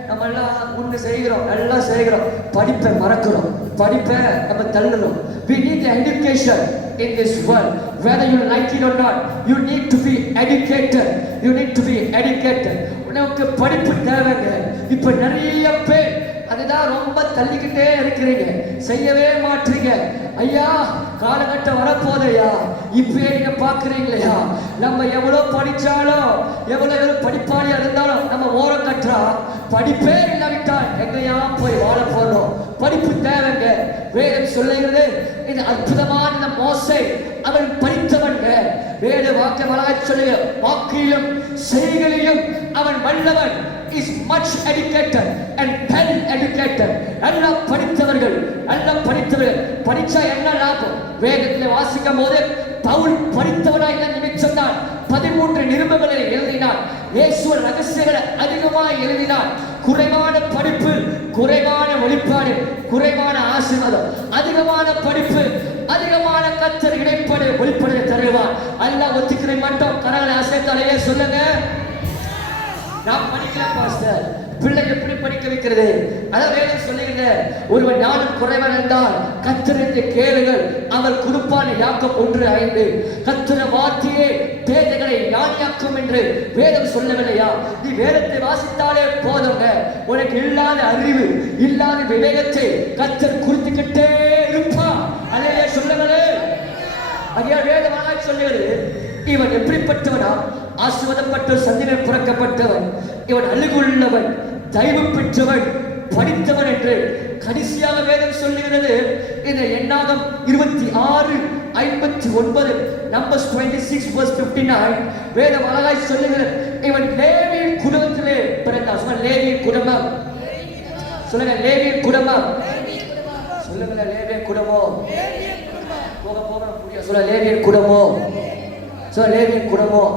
நம்ம எல்லாம் ஒண்ணு செய்கிறோம், எல்லாம் செய்கிறோம், படிப்பை மறக்கிறோம், படிப்பை நம்ம தள்ளுறோம். We need the education in this world, whether you like it or not. You need to be educated. You need to be educated. உனக்கு படிப்பு தேவைங்க. இப்ப நிறைய பேர் அதுதான் ரொம்ப தள்ளிக்கிட்டே இருக்கிறீங்க, செய்யவே மாட்டீங்க. ஐயா, காலகட்டம் வரப்போதையா, இப்பயே நீங்க பாக்குறீங்களா? நம்ம எவ்வளவு படிச்சாலும், எவ்வளவு படிப்பாளியா இருந்தாலும் நம்ம ஓரம் கட்டுறா. படிப்பே இல்லாவிட்டால் எங்கயா போய் வாழ போறோம்? படிப்பு தேவைங்க. வேதம் சொல்லுகிறது, இந்த அற்புதமான இந்த மோசே அவன் படித்தவன்க. வேத வாக்கியமாக சொல்லுங்க, வாக்கிலும் செய்கையிலும் அவன் வல்லவன். is much educated and well educated. நல்ல படித்தவர்கள், படிச்சா என்ன லாபம்? வேதத்தில் வாசிக்கும் போது பவுல் படித்தவனாய் நிமித்தம் தான் 13 நிருபங்களை எழுதினார். இயேசுவ ரகசியங்களை அதிகமாக எழுதினார். குறைவான படிப்பு, குறைவான வெளிப்பாடு, குறைவான ஆசீர்வாதம். அதிகமான படிப்பு, அதிகமான கர்த்தர் இடைப்படு வெளிப்படைய தருவார். அல்லாஹ் ஒத்திக்கிற மட்டும் கரங்களை அசைத்தாலேயே சொல்லுங்க, நான் படிக்கலாம் பாஸ்டர். பிள்ளை எப்படி படிக்க வைக்கிறது? அதான் வேதம் சொல்லுங்க, ஒருவன் ஞானம் குறைவன் என்றால் கர்த்தரிடத்தை கேளுங்கள், அவர் கொடுப்பான். யாக்கோபு 1:5. கர்த்தர் வார்த்தையே பேதைகளை ஞானியாக்கும் என்று வேதம் சொல்லவில்லையா? நீ வேதத்தை வாசித்தாலே போதுங்க. உனக்கு இல்லாத அறிவு, இல்லாத விவேகத்தை கர்த்தர் குறித்துக்கிட்டே இருப்பான். அல்லேலூயா சொல்லுங்களே. ஐயா, வேதமாக சொல்லுகிறது, இவன் எப்படிப்பட்டவனா? ஆசீர்வதிக்கப்பட்ட சந்திரன் பிறக்கப்பட்டவன், இவன் அழகுள்ளவன், தயவு பெற்றவன், படித்தவன் என்று கடைசியாக வேதம் சொல்லுகிறது. இந்த எண்ணாகம் 26:59 Numbers 26:59 வேதம் அழகாய் சொல்லுகிறது. இவன் லேவியின் குடும்பத்திலே பிறந்தான். சொல்லுங்க லேவியின் குடும்பம். சொல்லுங்க லேவியின் குடும்பம். சொல்லுங்க லேவியின் குடும்பம். போக போக புரிய சொல்ல லேவியின் குடும்பம். சொல்ல லேவியின் குடும்பம்.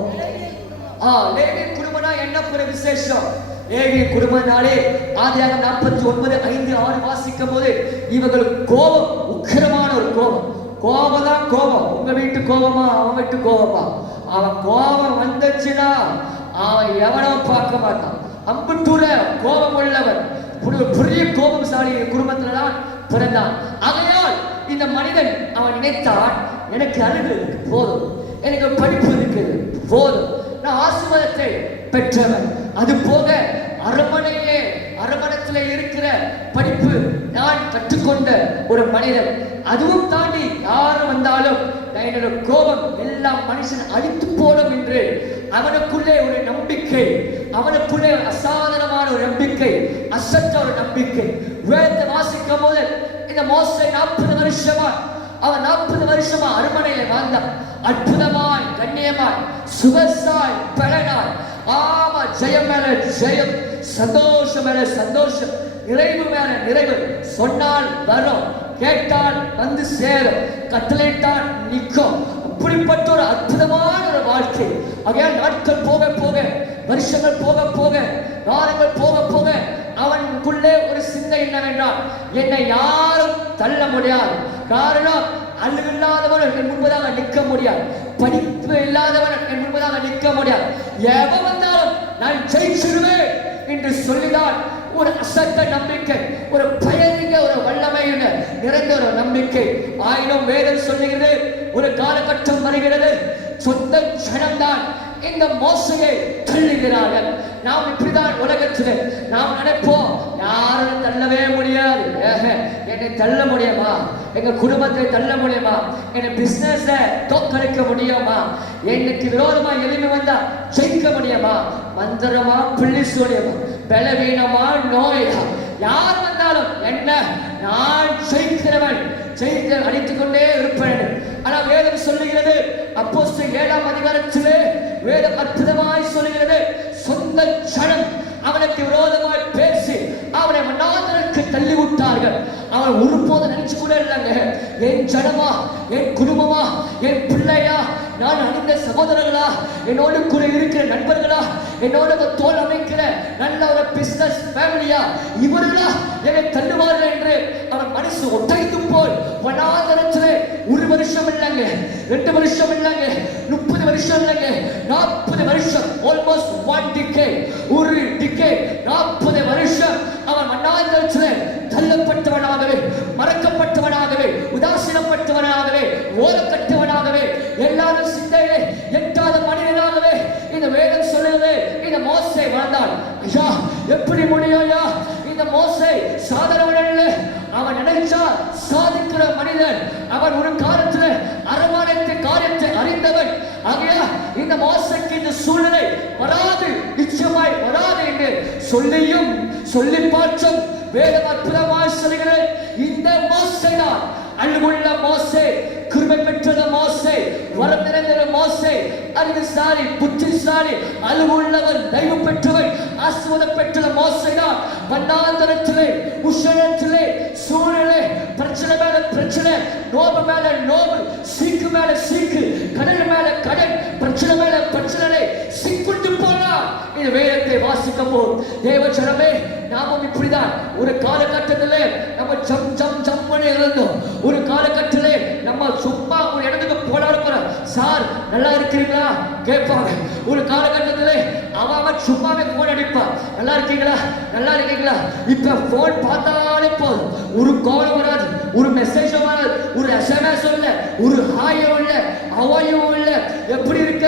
லேவியின் குடும்பம்னா என்ன ஒரு விசேஷம்? லேவியின் குடும்பம்னாலே ஆதியாகமம் 49:5-6 வாசிக்கும் போது இவங்களுக்கு கோபம், உக்கிரமான ஒரு கோபம். கோபம் தான் கோபம். உங்க வீட்டு கோபமா, அவன் வீட்டு கோபமா? அவன் கோபம் வந்துச்சுன்னா அவன் எவனும் பார்க்க மாட்டான். அம்புட்டுற கோபம் உள்ளவன், பெரிய கோபம்சாலி குடும்பத்துல தான் பிறந்தான். ஆகையால் இந்த மனிதன் அவன் நினைத்தான், எனக்கு அழகு போதும், எனக்கு படிப்பு இருக்குது போதும், நான் ஆசீர்வாதத்தை பெற்றவன், அது போக அரமனையில இருக்கிற படிப்பு நான் கற்றுக்கொண்ட ஒரு மனிதன், அதுவும் தாண்டி யாரும் வந்தாலும் என்னோட கோபம் எல்லாம் மனுஷன் அழித்து போடும் என்று அவனுக்குள்ளே ஒரு நம்பிக்கை, அவனுக்குள்ளே அசாதாரணமான ஒரு நம்பிக்கை, அசற்ற ஒரு நம்பிக்கை. வேதத்தை வாசிக்கும் போது இந்த மோசே 40 வருஷமா அவன் 40 வருஷமா அரண்மனையில வாழ்ந்தான். அற்புதமாய், கண்ணியமாய், சுகசாய், பலனாய், ஆமா, ஜெயம் மேல ஜெயம், சந்தோஷம் மேல சந்தோஷம், நிறைவு மேல நிறைவு. சொன்னால் வரும், கேட்டால் வந்து சேரும், கட்டளையிட்டால் நிற்கும். அப்படிப்பட்ட ஒரு அற்புதமான ஒரு வாழ்க்கை. ஆகையால் நாட்கள் போக போக, வருஷங்கள் போக போக, வாரங்கள் போக போக அவனுக்குள்ளே ஒரு சிந்தை என்னவென்றால், என்னை யாரும் தள்ள முடியாது. காரணம், அழகு இல்லாதவன் என் முன்பதாக நிற்க முடியாது, படிப்பு இல்லாதவன் என் முன்பதாக நிற்க முடியாது, எவன் வந்தாலும் நான் ஜெயிச்சிடுவேன் என்று சொல்லிதான் ஒரு அசத்த நம்பிக்கை, ஒரு பயணிங்க, ஒரு வல்லமை நிறைந்த ஒரு நம்பிக்கை. ஆயினும் வேதம் சொல்லுகிறது, ஒரு காலகட்டம் வருகிறது, சொந்த ஜனம்தான் இந்த மோசையை தள்ளுகிறார்கள். நாம் இப்படிதான் உலகத்தில் நாம் நினைப்போம், யாரும் தள்ளவே முடியாது. என்னை தள்ள முடியுமா? எங்க குடும்பத்தை தள்ள முடியுமா? என் பிசினஸ தோற்கடிக்க முடியுமா? எனக்கு விரோதமா எளிமை வந்தா ஜெயிக்க முடியுமா? மந்திரமா, பிள்ளி சூனியமா, பலவீனமா, நோயா, யார் வந்தாலும் என்ன, நான் ஜெயிக்கிறவன், ஜெயிக்க அடித்துக் கொண்டே இருப்பேன். ஆனால் வேதம் சொல்லுகிறது, அப்போஸ்தலர் 7ஆம் அதிகாரத்திலே வேதம் அற்புதமாய் சொல்லுகிறது, சொந்த ஜனம் அவனுக்கு விரோதமாய் பேசி அவனை மன்னாந்தரத்துக்கு தள்ளி விட்டார்கள். அவன் ஒருபோது நினைச்சு கூட இல்லைங்க, என் ஜனமா, என் குடும்பமா, என் பிள்ளையா, நான் அணிந்த சகோதரர்களா, என்னோடு கூட இருக்கிற நண்பர்களா, என்னோட தோல் அமைக்கிற நல்ல ஒரு பிசினஸ் ஃபேமிலியா, இவர்களா என்னை தள்ளுவார்கள் என்று அவன் மனசு ஒட்டைந்து போய் வனாந்தரத்திலே 1 வருஷம் இல்லைங்க, 2 வருஷம் இல்லைங்க, 30 வருஷம் இல்லைங்க, 40 வருஷம், ஆல்மோஸ்ட் 1 decade, ஒரு decade, 40 வருஷம் அவன் வனாந்தரத்திலே தள்ளப்பட்டவனாகவே, மறக்கப்பட்டவனாகவே, உதாசீனப்பட்டவனாகவே, ஓரக்கட்டவனாகவே, எல்லாரும் சிந்தையிலே எட்டாத மனிதனாகவே இந்த வேதம் சொல்லுது. இந்த மோசே வாழ்ந்தான். ஐயா, எப்படி முடியும் ஐயா? இந்த மோசே சாதாரண அல்ல, அவன் நினைச்சா சாதிக்கிற மனிதன். அவன் ஒரு காலத்தில் அரமானத்தை காரியத்தை அறிந்தவன். ஆகையா இந்த மோசைக்கு இந்த சூழ்நிலை வராது, நிச்சயமாய் வராது என்று சொல்லியும் சொல்லி பார்த்தும் வேதம் அற்புதமாய் சொல்கிறது. இந்த மோசே தான் அன்புள்ள மோசே, கிருபை பெற்ற மோசே, வரம் நிறைந்த மோசே, அறிவுசாலி, புத்திசாலி, அன்புள்ளவன், தயவு பெற்றவன், ஆசீர்வாதம் பெற்ற மோசே தான் வனாந்தரத்திலே, உஷ்ணத்திலே, சூழ்நிலை, பிரச்சனை மேல பிரச்சனை, நோவு மேல நோவு, சீக்கு மேல சீக்கு, கடல் மேல கடல், பிரச்சனை மேல பிரச்சனை சிக்குண்டு போனார். இந்த வேதத்தை வாசிக்கும் போது தேவச்சரமே, நாமும் இப்படிதான் ஒரு காலகட்டத்திலே நம்ம ஜம் ஜம் ஜம் பண்ணி இருந்தோம். ஒரு காலகட்டத்திலே நம்ம சும்மா ஒரு இடத்துக்கு போனாலும் சார் நல்லா இருக்கிறீங்களா கேட்பாங்க. ஒரு காலகட்டத்திலே அவன் சும்மாவே போன் அடிப்பான், நல்லா இருக்கீங்களா, நல்லா இருக்கீங்களா. இப்ப போன் பார்த்தாலே போதும், ஒரு கால் வராது, ஒரு மெசேஜ் வராது, ஒரு எஸ்எம்எஸ் இல்ல, ஒரு ஹாயோ இல்ல, அவையோ இல்ல, எப்படி இருக்க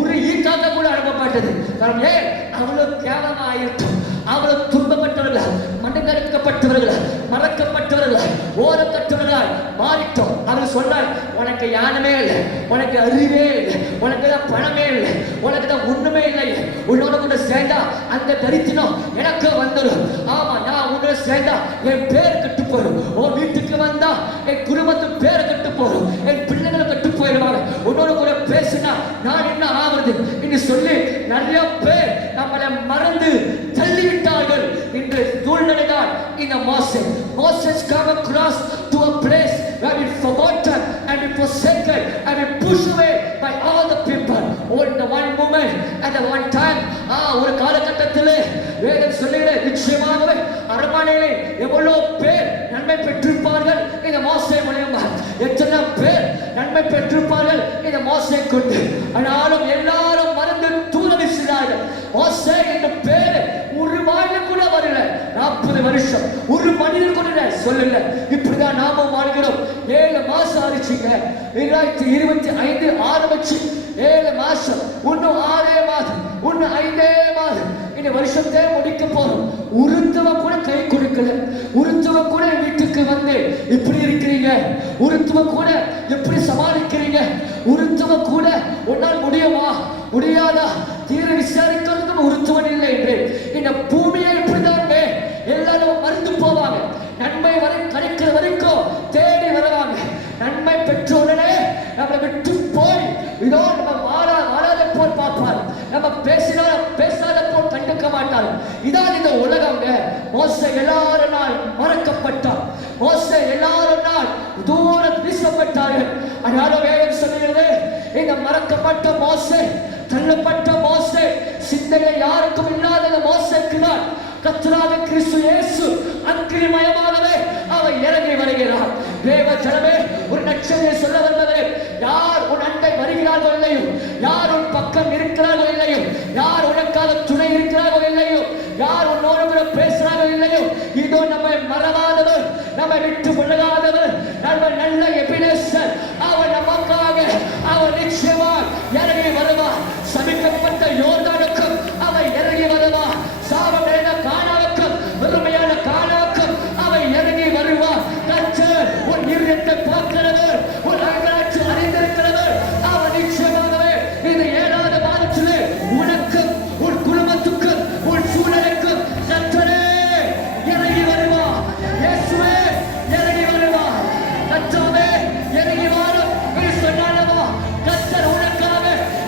ஒரு ஈக்காக கூட அனுப்ப மாட்டது. காரணம் ஏன்? அவ்வளவு கேவலமா ஆயிருக்கும், அவ்வளவு துன்பப்பட்டவர்கள், மண்டகரிக்கப்பட்டவர்கள், மறக்கப்பட்டவர்கள், ஓரக்கட்டவர்களால் மாறிட்டோம். அவர் சொன்னார், உனக்கு யானமே இல்லை, உனக்கு அறிவே இல்லை, உனக்கு தான் பணமே இல்லை, உனக்கு தான் ஒண்ணுமே இல்லை, உன்னோட கூட சேர்ந்தா அந்த தரித்திரம் எனக்கு வந்துடும். ஆமா, நான் உன்னோட சேர்ந்தா என் பேர் கெட்டு போயிடும், உன் வீட்டுக்கு வந்தா என் குடும்பத்து பேரை கெட்டு போயிடும், என் பிள்ளைகளை கெட்டு போயிடுவாங்க, உன்னோட கூட பேசினா நான் என்ன ஆகுறது என்று சொல்லி நிறைய பேர் நம்மளை மறந்து தள்ளிவிட்டார்கள். இந்த சூழ்நிலை தான் இந்த Moses come across to a place where we forgotten and we forsaken and we pushed away by all the people. All in the one moment at the one time, ஒரு காலகட்டத்திலே வேதம் சொல்லுகிறது, நிச்சயமாகவே அரண்மனையிலே எவ்வளவு பேர் நன்மை பெற்றிருப்பார்கள் இந்த மோசே மூலமாக, எத்தனை பேர் நன்மை பெற்றிருப்பார்கள் இந்த மோசே கொண்டு. ஆனாலும் எல்லாரும் மறந்து தூர வீசினார்கள். மோசே என்ற பேர் ஒரு வாழ்வு கூட வரல. 40 வருஷம் ஒரு மனிதன் கூட சொல்லல. இப்படிதான் நாம வாழ்கிறோம். 7 மாசம் ஆயிடுச்சுங்க. 2025 ஆரம்பிச்சு 7 மாசம், இன்னும் 6 மாதம், இன்னும் 5 மாதம், இந்த வருஷத்தை முடிக்க போறோம். ஒருத்தவ கூட கை கொடுக்கல. ஒருத்தவ கூட வீட்டுக்கு வந்து இப்படி இருக்கிறீங்க, ஒருத்தவ கூட எப்படி சமாளிக்கிறீங்க, ஒருத்தவ கூட உன்னால் முடியுமா முடியாதா தீர விசாரிக்கிறதுக்கு ஒருத்தவன் இல்லை என்று இந்த பூமியை இப்படிதான் எல்லாரும் மறந்து போவாங்க. நன்மை வரை கிடைக்கிற வரைக்கும் தேடி வருவாங்க. நன்மை பெற்றோடனே நம்மளை விட்டு போய் இதோ நம்ம வாழாத போல் பார்ப்பார், நம்ம பேசாத போல் கண்டுக்க மாட்டார். இதான் இந்த உலகங்க. மோசே எல்லாரும் நாள் மறக்கப்பட்டார். மோசே எல்லாரும் நாள் தூரம் வீசப்பட்டார்கள். அதனால வேதம் சொல்லுகிறது, இந்த மறக்கப்பட்ட மோசே, தள்ளப்பட்ட மோசே, சிந்தையை யாருக்கும் இல்லாத மோசேக்கு தான் கர்த்தராகிய கிறிஸ்து இயேசு அக்கினிமயமாகவே அவர் இறங்கி வருகிறார். தேவ ஜனமே, ஒரு நற்செய்தியை சொல்ல வந்தது, யார் உன் அண்டை வருகிறார்களோ இல்லையோ, யார் உன் பக்கம் இருக்கிறார்களோ இல்லையோ, யார் உனக்காக துணை இருக்கிறார்களோ இல்லையோ, யார் உன்னோடு கூட பேசுறார்களோ இல்லையோ, இதோ நம்மை மறவாதவர், நம்மை விட்டு விலகாதவர், நம்ம நல்ல எபினேசர், அவர் நமக்காக அவர் நிச்சயமாக இறங்கி வருவார். சபிக்கப்பட்ட யோர்தானுக்கும் அவர் இறங்கி வருவார். சாபம் நிறைந்த கானாவுக்கும் வெறுமையான கானாவுக்கும் அவர் இறங்கி வருவார். கர்த்தர் உன் இருதயத்தை பார்க்கிறவர், உன் அங்கலாட்சி அறிந்திருக்கிறவர். அவர் நிச்சயமாகவே இந்த 7வது மாதத்திலே உனக்கும் உன் குடும்பத்துக்கும் உன் சூழலுக்கும் கர்த்தரே இறங்கி வருவார். இயேசுவே இறங்கி வருவார். கர்த்தாவே இறங்கி வாரும் என்று சொன்னாலவா, கர்த்தர் உனக்காக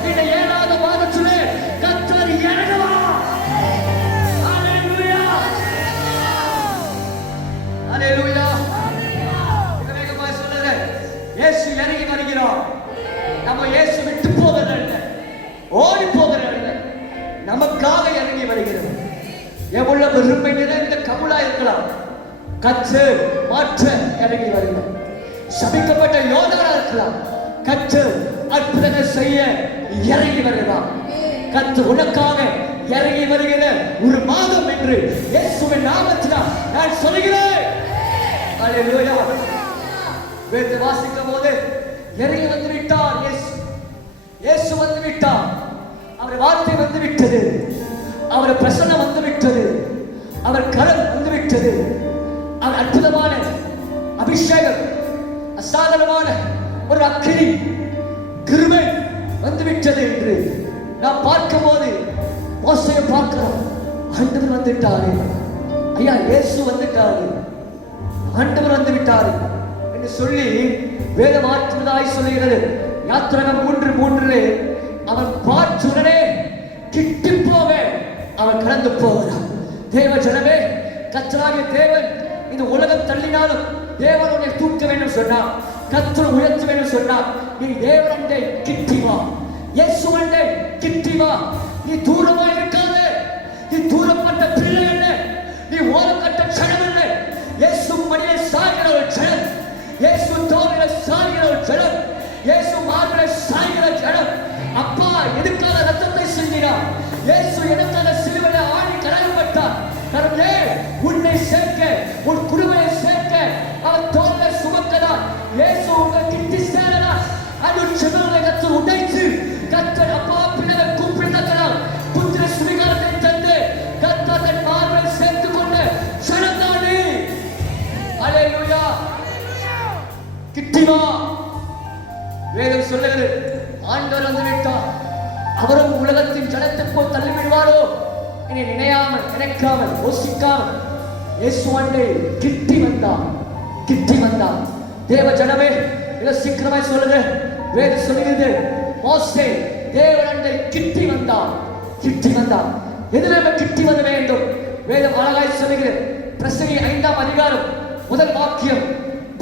இந்த 7வது மாதத்திலே கர்த்தர் இறங்குவார். ஹalleluya. வேகமா சொல்லுங்க, இயேசு இறங்கி வருகிறார். நம்ம இயேசு விட்டு போகிறதில்லை, ஓடி போகிறதில்லை, நமக்காக இறங்கி வருகிறது. எவ்வளவு பெருமை நிறைந்த கபுலா இருக்கலாம், கர்த்தர் மாற்ற இறங்கி வருகிறார். சபிக்கப்பட்ட யோதனா இருக்கலாம், கர்த்தர் அற்புதங்கள் செய்ய இறங்கி வருகிறார். கர்த்தர் உனக்காக இறங்கி வருகிற ஒரு மாதம் என்று இயேசுவின் நாமத்தினால் நான் சொல்கிறேன். ஹalleluya. வேத வாசிக்கும் போது இறங்கி வந்து விட்டார் இயேசு. இயேசு வந்து விட்டார். அவர் வார்த்தை வந்து விட்டது, அவர் பிரசன்னம் வந்து விட்டது, அவர் கரம் வந்து விட்டது, அவர் அற்புதமான அபிஷேகம், அசாதாரணமான ஒரு அக்கினி கிருபை வந்து விட்டது என்று நாம் பார்க்கும் போது மோசேயை பார்க்கிறோம். ஆண்டவர் வந்துட்டாரு, ஐயா இயேசு வந்துட்டாரு, ஆண்டவர் வந்து விட்டாரு என்று சொல்லி வேதம் ஆற்றுவதாய் சொல்லுகிறது. யாத்திராகமம் 3:3 அவன் பார்த்துடனே கிட்டி போக அவன் கடந்து போகிறான். தேவ ஜனமே, கர்த்தராகிய தேவன் இந்த உலகம் தள்ளினாலும் தேவன் உன்னை தூக்க வேண்டும் சொன்னார், கர்த்தர் உயர்த்த வேண்டும் சொன்னார். நீ தேவனண்டை கிட்டி வா, இயேசுவண்டை கிட்டி வா. நீ தூரமா இருக்காதே, நீ தூரப்பட்ட பிள்ளை அல்ல, நீ ஓரக்கட்ட ஜனம் அல்ல. இயேசு மடியை சாய்கிற ஒரு ஜனம், இயேசு தோளில சாய்கிற ஒரு ஜனம், இயேசு மார்பிலை சாய்கிற ஜனம். அப்பா எதுக்காக ரத்தத்தை சிந்தினார்? இயேசு எனக்காக சிலுவையில் ஆணி கரையப்பட்டார். கடவுளே, உன்னை சேர்க்க, உன் குடும்பத்தை சேர்க்க அவர் தோளில சுமக்கிறார். இயேசு உங்கள் கிட்டி சேரலாம். அது செவலை கத்தர் உடைத்து கத்தர் அப்பா பிள்ளைகளை கூப்பிடுகிறார். புத்திர சுவிகாரத்தை தந்து கத்தர் தன் மார்பை சேர்த்துக் கொண்டு சனத்தானே. ஹalleluya. கிட்டி வா. சொல்லுகிறது, ஆண்டவர் வந்து விட்டார், அவரும் உலகத்தின் ஜனத்துக்குள் தள்ளிவிடுவாரோ என்னை நினையாமல், நினைக்காமல், யோசிக்காமல் இயேசு ஆண்டை கிட்டி வந்தார். தேவ ஜனமே, இதை சீக்கிரமாய் சொல்லுங்க. வேதம் சொல்லுகிறது, மோசே தேவனண்டை கிட்டி வந்தான். எதிலே கிட்டி வர வேண்டும்? வேதம் அழகாய் சொல்லுகிறது. பிரசங்கி 5ஆம் அதிகாரம் முதல் வாக்கியம்,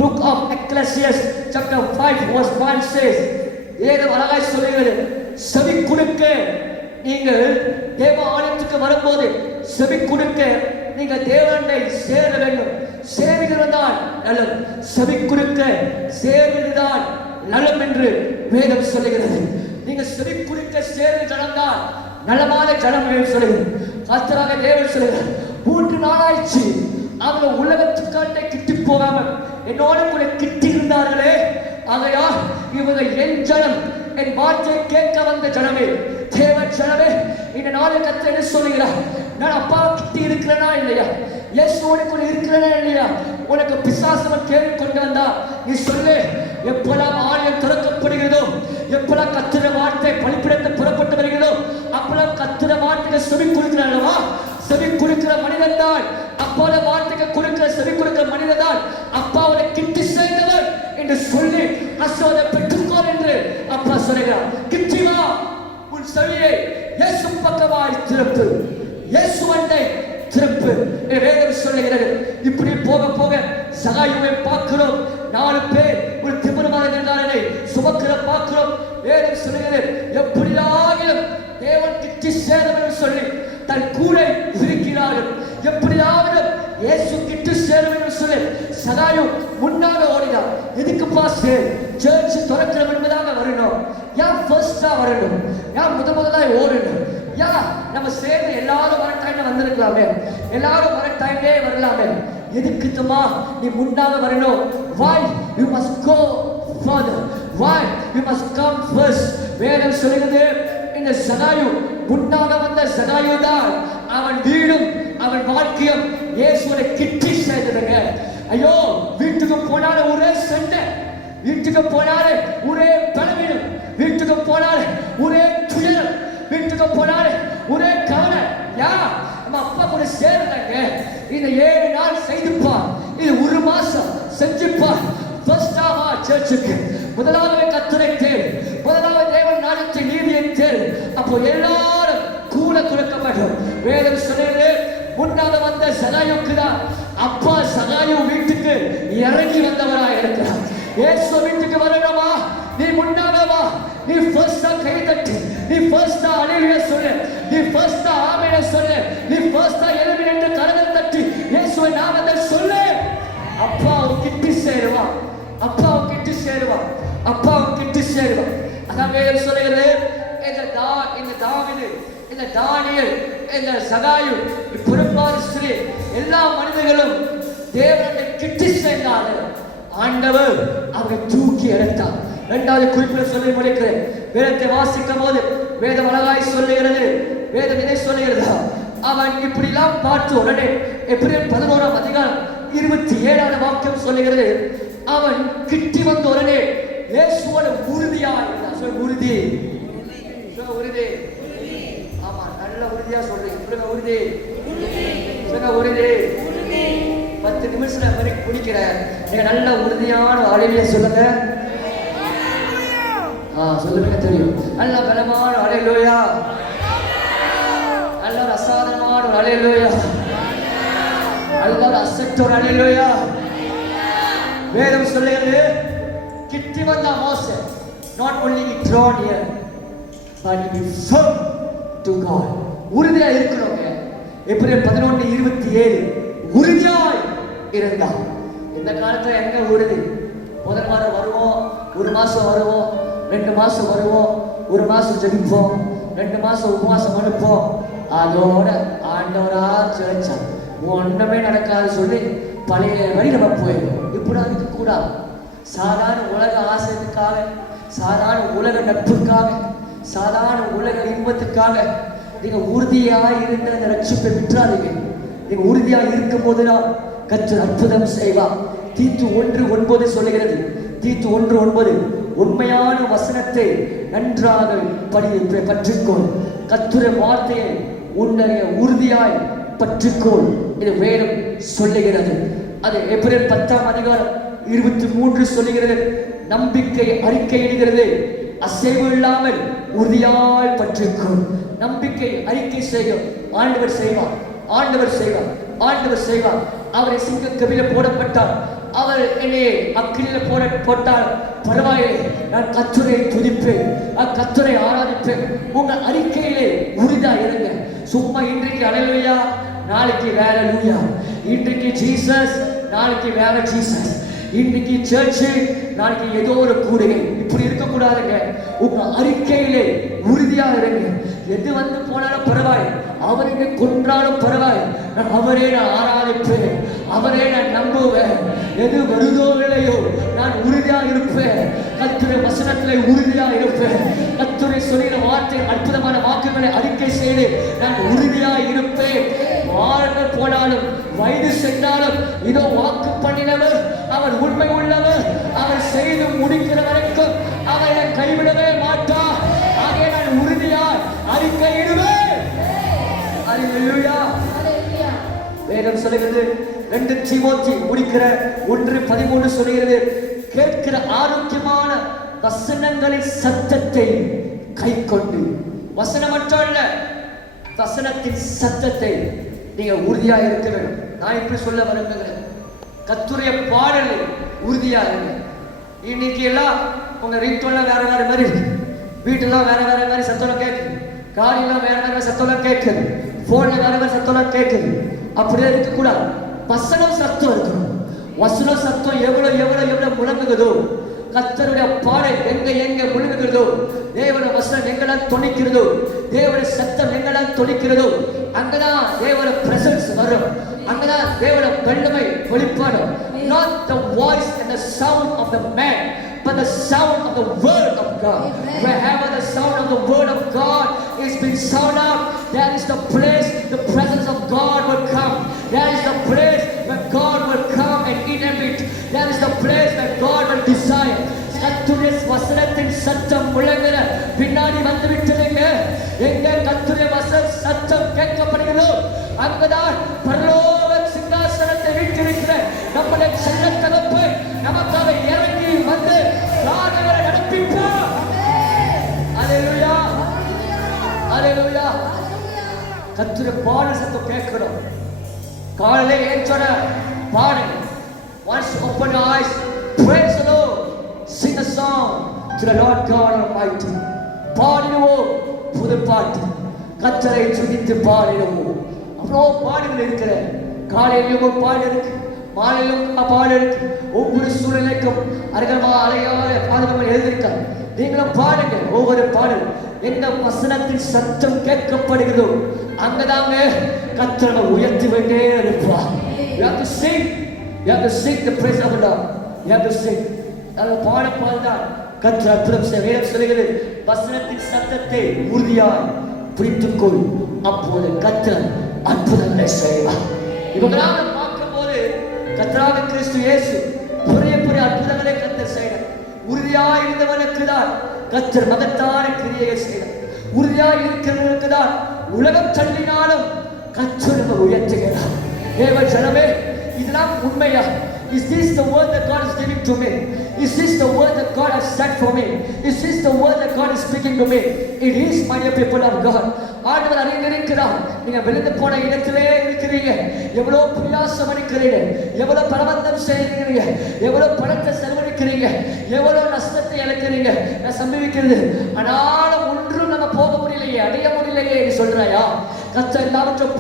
Book of Ecclesiastes chapter 5 verse 1 says, வேதம் அழகாய் சொல்லுகிறது, செவி கொடுக்க நீங்கள் தேவ ஆலயத்துக்கு வரும்போது செவி கொடுக்க நீங்கள் தேவனை சேர வேண்டும். சேருகிறதான் நலம், செவி கொடுக்க சேருகிறதான் நலம் என்று வேதம் சொல்லுகிறது. நீங்க செவி கொடுக்க சேரு ஜனம்தான் நலமான ஜனம் என்று சொல்லுகிறது. கர்த்தராக தேவன் சொல்லுகிறார், 3 நாளாயிடுச்சு அவங்க உலகத்துக்காண்டே கிட்டி போகாமல் என்னோட கூட கிட்டி இருந்தார்களே, ஆகையால் இவங்க என் ஜனம், என் வார்த்தை கேட்க வந்த ஜனமே, தேவ ஜனமே, இந்த நாளில் கர்த்தர் என்ன சொல்லுகிறார்? நான் அப்பா கிட்டி இருக்கிறேனா இல்லையா? இயேசுவோடு கூட இருக்கிறேனா இல்லையா? உனக்கு பிசாசவன் கேள்வி கொண்டு வந்தா நீ சொல்லு, எப்பெல்லாம் ஆலயம் திறக்கப்படுகிறதோ, எப்பெல்லாம் கர்த்தருடைய வார்த்தை பலிபீடத்தை புறப்பட்டு வருகிறதோ, அப்பெல்லாம் கர்த்தருடைய வார்த்தைக்கு செவி கொடுக்கிறார்களா? செவி கொடுக்கிற மனிதன் தான் அப்போல வார்த்தைக்கு கொடுக்கிற செவி கொடுக்கிற மனிதன் தான் அப்பாவோட கிட்டி சேர்ந்தவர் என்று சொல்லி ஆசீர்வாதத்தை பெற்றுக்கொள் என்று அப்பா சொல்லுகிறார். கிட்டி வா, உன் செவியை இயேசு பக்கமாய் திறப்பு, இயேசு அண்டை திருப்பு. வேதம் சொல்லுகிறது. இப்படி போக போக சகாயுவை பார்க்கிறோம். 4 பேர் ஒரு திமிரமான நின்றாரனை சுமக்கிற பார்க்கிறோம். வேதம் சொல்லுகிறது, எப்படியாகிலும் தேவன் கிட்டி சேரும் என்று சொல்லி தன் கூடை இருக்கிறார்கள். எப்படியாவது இயேசு கிட்டி சேரும் என்று சொல்லி சகாயு முன்னாக ஓடினார். எதுக்கு பாஸ்டே சர்ச் திறக்கிறோம் என்பதாக வரணும்? ஏன் ஃபர்ஸ்டா வரணும்? ஏன் முதலாக ஓடணும்? நம்ம சேர்ந்து எல்லாரும் வர டைம்ல வந்திருக்கலாமே, எல்லாரும் வர டைம்லே வரலாமே. எதுக்கு தம்மா நீ முன்னாக வரணும்? Why you must go further? Why you must come first? வேதம் சொல்லுகிறது, இந்த சகாயு முன்னாக வந்த சகாயு தான் அவன் வீடும் அவன் வாழ்க்கையும் இயேசுவை கிட்டி சேர்ந்ததுங்க. ஐயோ, வீட்டுக்கு போனாலே ஒரே சண்டை, வீட்டுக்கு போனாலே ஒரே பலவீனம், வீட்டுக்கு போனாலே ஒரே துயரம், வீட்டுக்கு போனாலே ஒரே கவலை. நம்ம அப்பா கூட சேரலங்க. இந்த 7 நாள் செய்துப்பார், இது 1 மாசம் செஞ்சுப்பார். ஃபர்ஸ்டா வா சர்ச்சுக்கு, முதலாவது கர்த்தரை தேடு, முதலாவது தேவன் நாமத்தை நீதியை தேடு. அப்போ எல்லாரும் கூட கொடுக்கப்படும். வேதம் சொல்லுகிறது, முன்னாக வந்த சகாயுக்கு தான் அப்பா சகாயு வீட்டுக்கு இறங்கி வந்தவராக இருக்கிறார். இயேசு வீட்டுக்கு வரணுமா? நீ முன்னாக வா, நீ ஃபர்ஸ்டா கை தட்டு, நீ ஃபர்ஸ்டா அல்லேலூயா சொல்லு, நீ ஃபர்ஸ்டா ஆமென் சொல்லு, நீ ஃபர்ஸ்டா எழும்பி நின்று கரங்கள் தட்டி இயேசுவின் நாமத்தை சொல்லு. அப்பா கிட்டி சேருவா, அப்பா கிட்டி சேருவா, அப்பா கிட்டி சேருவா. அதான் வேதம் சொல்லுகிறது, இந்த தாவீது, இந்த தானியேல், இந்த சகாயு, பொறுப்பான ஸ்திரீ, எல்லா மனிதர்களும் தேவனை கிட்டி சேர்ந்தார்கள். ஆண்டவர் அவரை தூக்கி எடுத்தார். 2வது குறிப்பில் சொல்லி முடிக்கிறேன். வேதத்தை வாசிக்கும் போது வேதம் அழகாய் சொல்லுகிறது. வேதம் இதை சொல்லுகிறது, அவன் இப்படிலாம் பார்த்து உடனே எபிரேயர் 11ஆம் அதிகாரம் 27வது வாக்கியம் சொல்லுகிறது, அவன் கிட்டி வந்த உடனே இயேசுவோட உறுதியா இருந்தான். சொல்ல உறுதி, சொல்ல உறுதி. ஆமா, நல்ல உறுதியா சொல்றீங்க. சொல்லுங்க உறுதி, சொல்லுங்க உறுதி. 10 நிமிஷம் வரைக்கும் குடிக்கிறேன். நீங்க நல்ல உறுதியான அலையில சொல்லுங்க. சொல்லுங்க தெரியும். நல்ல பலமான அல்லேலூயா, நல்ல ஒரு அசாதாரணமான ஒரு அல்லேலூயா, நல்ல ஒரு அசைத்த ஒரு அல்லேலூயா. வேதம் சொல்லுகிறது, கிட்டி வந்த மோசே not only he drawn near but he be firm to God. உறுதியா இருக்கணுங்க. எபிரேயர் 11:27 உறுதியாய் இருந்தார். இந்த காலத்துல எங்க உறுதி? முதல் வாரம் வருவோம், 1 மாசம் வருவோம், 2 மாசம் வருவோம், 1 மாசம் ஜெபிப்போம், 2 மாசம் உபவாசம் அனுப்போம், அதோட ஆண்டவரா சேர்ச்சா ஒண்ணுமே நடக்காது சொல்லி பழைய வழி நம்ம போயிடும். இப்படி அதுக்கு கூடாது. சாதாரண உலக ஆசைக்காக, சாதாரண உலக நட்புக்காக, சாதாரண உலக இன்பத்துக்காக நீங்க உறுதியா இருந்த அந்த ரட்சிப்பை விட்டுறாதீங்க. நீங்க உறுதியா இருக்கும் போதுதான் கர்த்தர் அற்புதம் செய்வார். தீத்து 1:9 சொல்லுகிறது. தீத்து 1:9 உண்மையான வசனத்தை நன்றாக பற்றிக்கொள். கர்த்தருடைய வார்த்தையை உன்னுடைய உறுதியாய் பற்றிக்கொள். இது வேதம் சொல்லுகிறது. அது எபிரேயர் 10ஆம் அதிகாரம் 23 சொல்லுகிறது. நம்பிக்கை அறிக்கையிடுகிறது, அசைவு இல்லாமல் உறுதியாய் பற்றிக்கொள். நம்பிக்கை அறிக்கை செய்யும். ஆண்டவர் செய்வார், ஆண்டவர் செய்வார், ஆண்டவர் செய்வார். அவரை சிங்கக்கவில போடப்பட்டார், அவர் என்னை அக்கினியில போட்டால் பரவாயில்லை, நான் கர்த்தரை துதிப்பேன், கர்த்தரை ஆராதிப்பேன். உங்க அறிக்கையிலே உறுதியா இருங்க. சும்மா இன்றைக்கு அல்லேலூயா, நாளைக்கு வேற லூயா, இன்றைக்கு ஜீசஸ், நாளைக்கு வேற ஜீசஸ், இன்னைக்கு சர்ச்சு, நாளைக்கு ஏதோ ஒரு கூடுகை. இப்படி இருக்கக்கூடாதுங்க. உங்க அறிக்கையிலே உறுதியா இருங்க. எது வந்து போனாலும் பரவாயில்லை, அவரை கொன்றாலும் பரவாயில்லை, அவரே நான் ஆராதிப்பேன், அவரே நான் நம்புவேன். எது வருதோ இல்லையோ நான் உறுதியா இருப்பேன். கர்த்தருடைய வசனத்திலே உறுதியா இருப்பேன். கர்த்தருடைய சொல்லின வார்த்தை அற்புதமான வாக்குகளை அறிக்கை செய்து நான் உறுதியா இருப்பேன். வாழ்கள் போனாலும் வயது சென்றாலும் இதோ வாக்கு பண்ணினவர் அவர் உண்மை உள்ளவர். அவர் செய்து முடிக்கிற வரைக்கும் அவரை கைவிடவே மாட்டார். ஆகவே நான் உறுதியாய் அறிக்கையிடுவேன். அல்லேலூயா. வேதம் சொல்லுகிறது, 2 தீமோத்தேயு முடிக்கிற 1:13 சொல்லுகிறது, கேட்கிற ஆரோக்கியமான வசனங்களின் சத்தத்தை கை கொண்டு, வசனம் மட்டும் இல்ல, வசனத்தின் சத்தத்தை நீங்க உறுதியா இருக்க வேண்டும். நான் இப்படி சொல்ல விரும்புகிறேன், கர்த்தருடைய பாடலில் உறுதியா இருங்க. இன்னைக்கு எல்லாம் உங்க ரிங்டோன்ல வேற வேற மாதிரி இருக்கு, வீட்டுலாம் வேற வேற மாதிரி சத்தம் கேட்குது, காரியெல்லாம் வேற வேற சத்தம் கேட்குது, போன்ல வேற வேற சத்தம் கேட்குது. அப்படியே இருக்கக்கூடாது. வசனம் சத்தம் இருக்கணும். வசன சத்தம் எவ்வளவு எவ்வளவு எவ்வளவு முழங்குகிறதோ, கர்த்தருடைய பாடல் எங்க முழங்குகிறதோ, தேவனுடைய வசனம் எங்கெல்லாம் தொனிக்கிறதோ, தேவனுடைய சத்தம் எங்கெல்லாம் தொனிக்கிறதோ, அங்கதான் தேவனுடைய பிரசன்ஸ் வரும், அங்கதான் தேவனுடைய வல்லமை வெளிப்பாடும். Not the voice and the sound of the man, but the sound of the word of God. Wherever the sound of the word of God is being sound out, that is the place the presence of God will come. That is the place where God will come and inhabit. That is the place where God will desire. கர்த்தருடைய வசனத்தின் சத்தம் முழங்குற பின்னாடி வந்து விட்டதுங்க. எங்க கர்த்தருடைய வசன சத்தம் கேட்கப்படுகிறதோ அங்கதான் பரலோக சிங்காசனத்தை வீற்றிருக்கிற நம்முடைய செல்ல தகப்பன் நமக்காக இறங்கி வந்து காரியங்களை நடப்பிப்பார். அல்லேலூயா, அல்லேலூயா. கர்த்தருடைய பாடல் சத்தம் கேட்கணும். காலையிலே ஏற்றோட பாடுங்க. Once you open your eyes, praise the Lord. Sing a song to the Lord God Almighty. பாடிடுவோம் புது பாட்டு, கர்த்தரை துதித்து பாடிடுவோம். அவ்வளோ பாடுகள் இருக்கிற. காலையிலும் ஒரு பாடு இருக்கு, மாலையிலும் பாடு இருக்கு. ஒவ்வொரு சூழ்நிலைக்கும் அருகமா அழகாக பாடல்கள் எழுதியிருக்காங்க. நீங்களும் பாடுங்க. ஒவ்வொரு பாடல் எந்த வசனத்தின் சத்தம் கேட்கப்படுகிறதோ அங்கதாங்க கர்த்தரை உயர்த்தி கொண்டே இருப்பார். You have to sing. You have to sing the praise of the Lord. You have to sing. அது பாடப்பால்தான் கர்த்தர் அற்புதம் செய்ய. வேதம் சொல்லுகிறது, வசனத்தின் சத்தத்தை உறுதியாய் பிடித்துக்கொள், அப்போது கர்த்தர் அற்புதங்களை செய்வார். இவங்களாக பார்க்கும்போது கர்த்தராகிய கிறிஸ்து இயேசு பெரிய பெரிய அற்புதங்களை கர்த்தர் செய்தார். உறுதியாய் இருந்தவனுக்கு தான் கர்த்தர் மகத்தான கிரியையை செய்தார். உறுதியாய் இருக்கிறவனுக்கு தான் உலகம் தள்ளினாலும் கர்த்தர் உயர்த்துகிறார். தேவ ஜனமே, இதெல்லாம் உண்மையா? Is this the word that God is giving to me? Is this the word that God has set for me? Is this the word that God is speaking to me? It is, my dear people of God. ஆண்டவர் அறிந்திருக்கிறார். நீங்க விழுந்து போன இடத்திலே இருக்கிறீங்க. எவ்வளவு பிரயாசம் பண்ணிக்கிறீங்க, எவ்வளவு பரவந்தம் செய்கிறீங்க, எவ்வளவு பணத்தை செலவழிக்கிறீங்க, எவ்வளவு நஷ்டத்தை இழக்கிறீங்க, நான் சம்பவிக்கிறது. ஆனாலும் ஒன்றும் நம்ம போக முடியலையே, அடைய முடியலையே சொல்றாயா? கர்த்தர் எல்லாவற்றையும்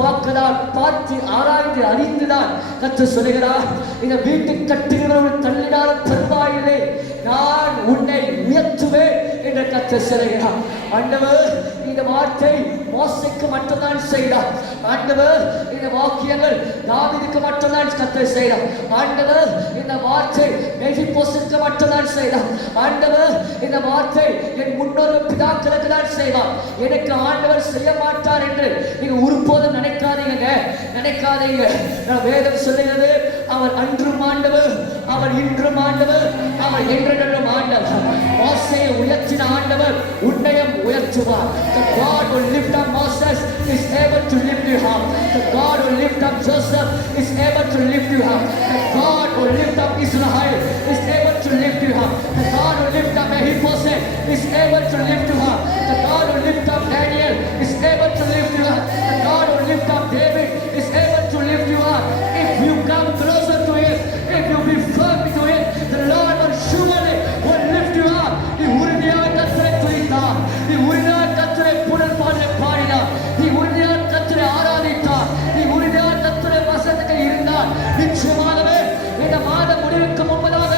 பார்த்து ஆராய்ந்து அறிந்துதான் கர்த்தர் சொல்லுகிறார், இந்த வீட்டை கட்டுகிறவர்கள் தள்ளினாலும் பரவாயில்லை, நான் உன்னை உயர்த்துவேன் என்று கர்த்தர் சொல்லுகிறார். ஆண்டவர் இந்த வார்த்தை மோசேக்கு மட்டும்தான் செய்தார். ஆண்டவர் இந்த வாக்கியங்கள் தாவீதுக்கு மட்டும்தான் கர்த்தர் செய்தார். ஆண்டவர் இந்த வார்த்தை மேகிபோசுக்கு மட்டும்தான் செய்தார். ஆண்டவர் இந்த வார்த்தை என் முன்னோர் பிதாக்களுக்கு தான் செய்வார், எனக்கு ஆண்டவர் செய்ய மாட்டார் என்று நீங்க ஒருபோதும் நினைக்காதீங்க. நான் வேதம் சொல்லுகிறது, அவர் அன்றும் ஆண்டவர், அவர் இன்றும் ஆண்டவர், அவர் என்றென்றும் ஆண்டவர். மோசேயை உயர்த்தின ஆண்டவர் உன்னையும் உயர்த்துவார். The God who lift up Moses is able to lift you up. The God who lift up Joseph is able to lift you up. The God who lift up Israel is able to lift you up. The God who lift up Mephibosheth is able to lift you up. The God who lift up Daniel is able to lift you up. The God who lift up David is able to lift you up. If you come closer to him, if you be firm to him, the Lord will surely will lift you up. நீ உறுதியாக கர்த்தரை துதித்தார், நீ உறுதியாக கர்த்தரை புகழ் பாடினார், நீ உறுதியாக கர்த்தரை ஆராதித்தார், நீ உறுதியாக கர்த்தரை வசனத்தில் இருந்தார். நிச்சயமாகவே இந்த மாதம் முடிவுக்கு முன்பதாக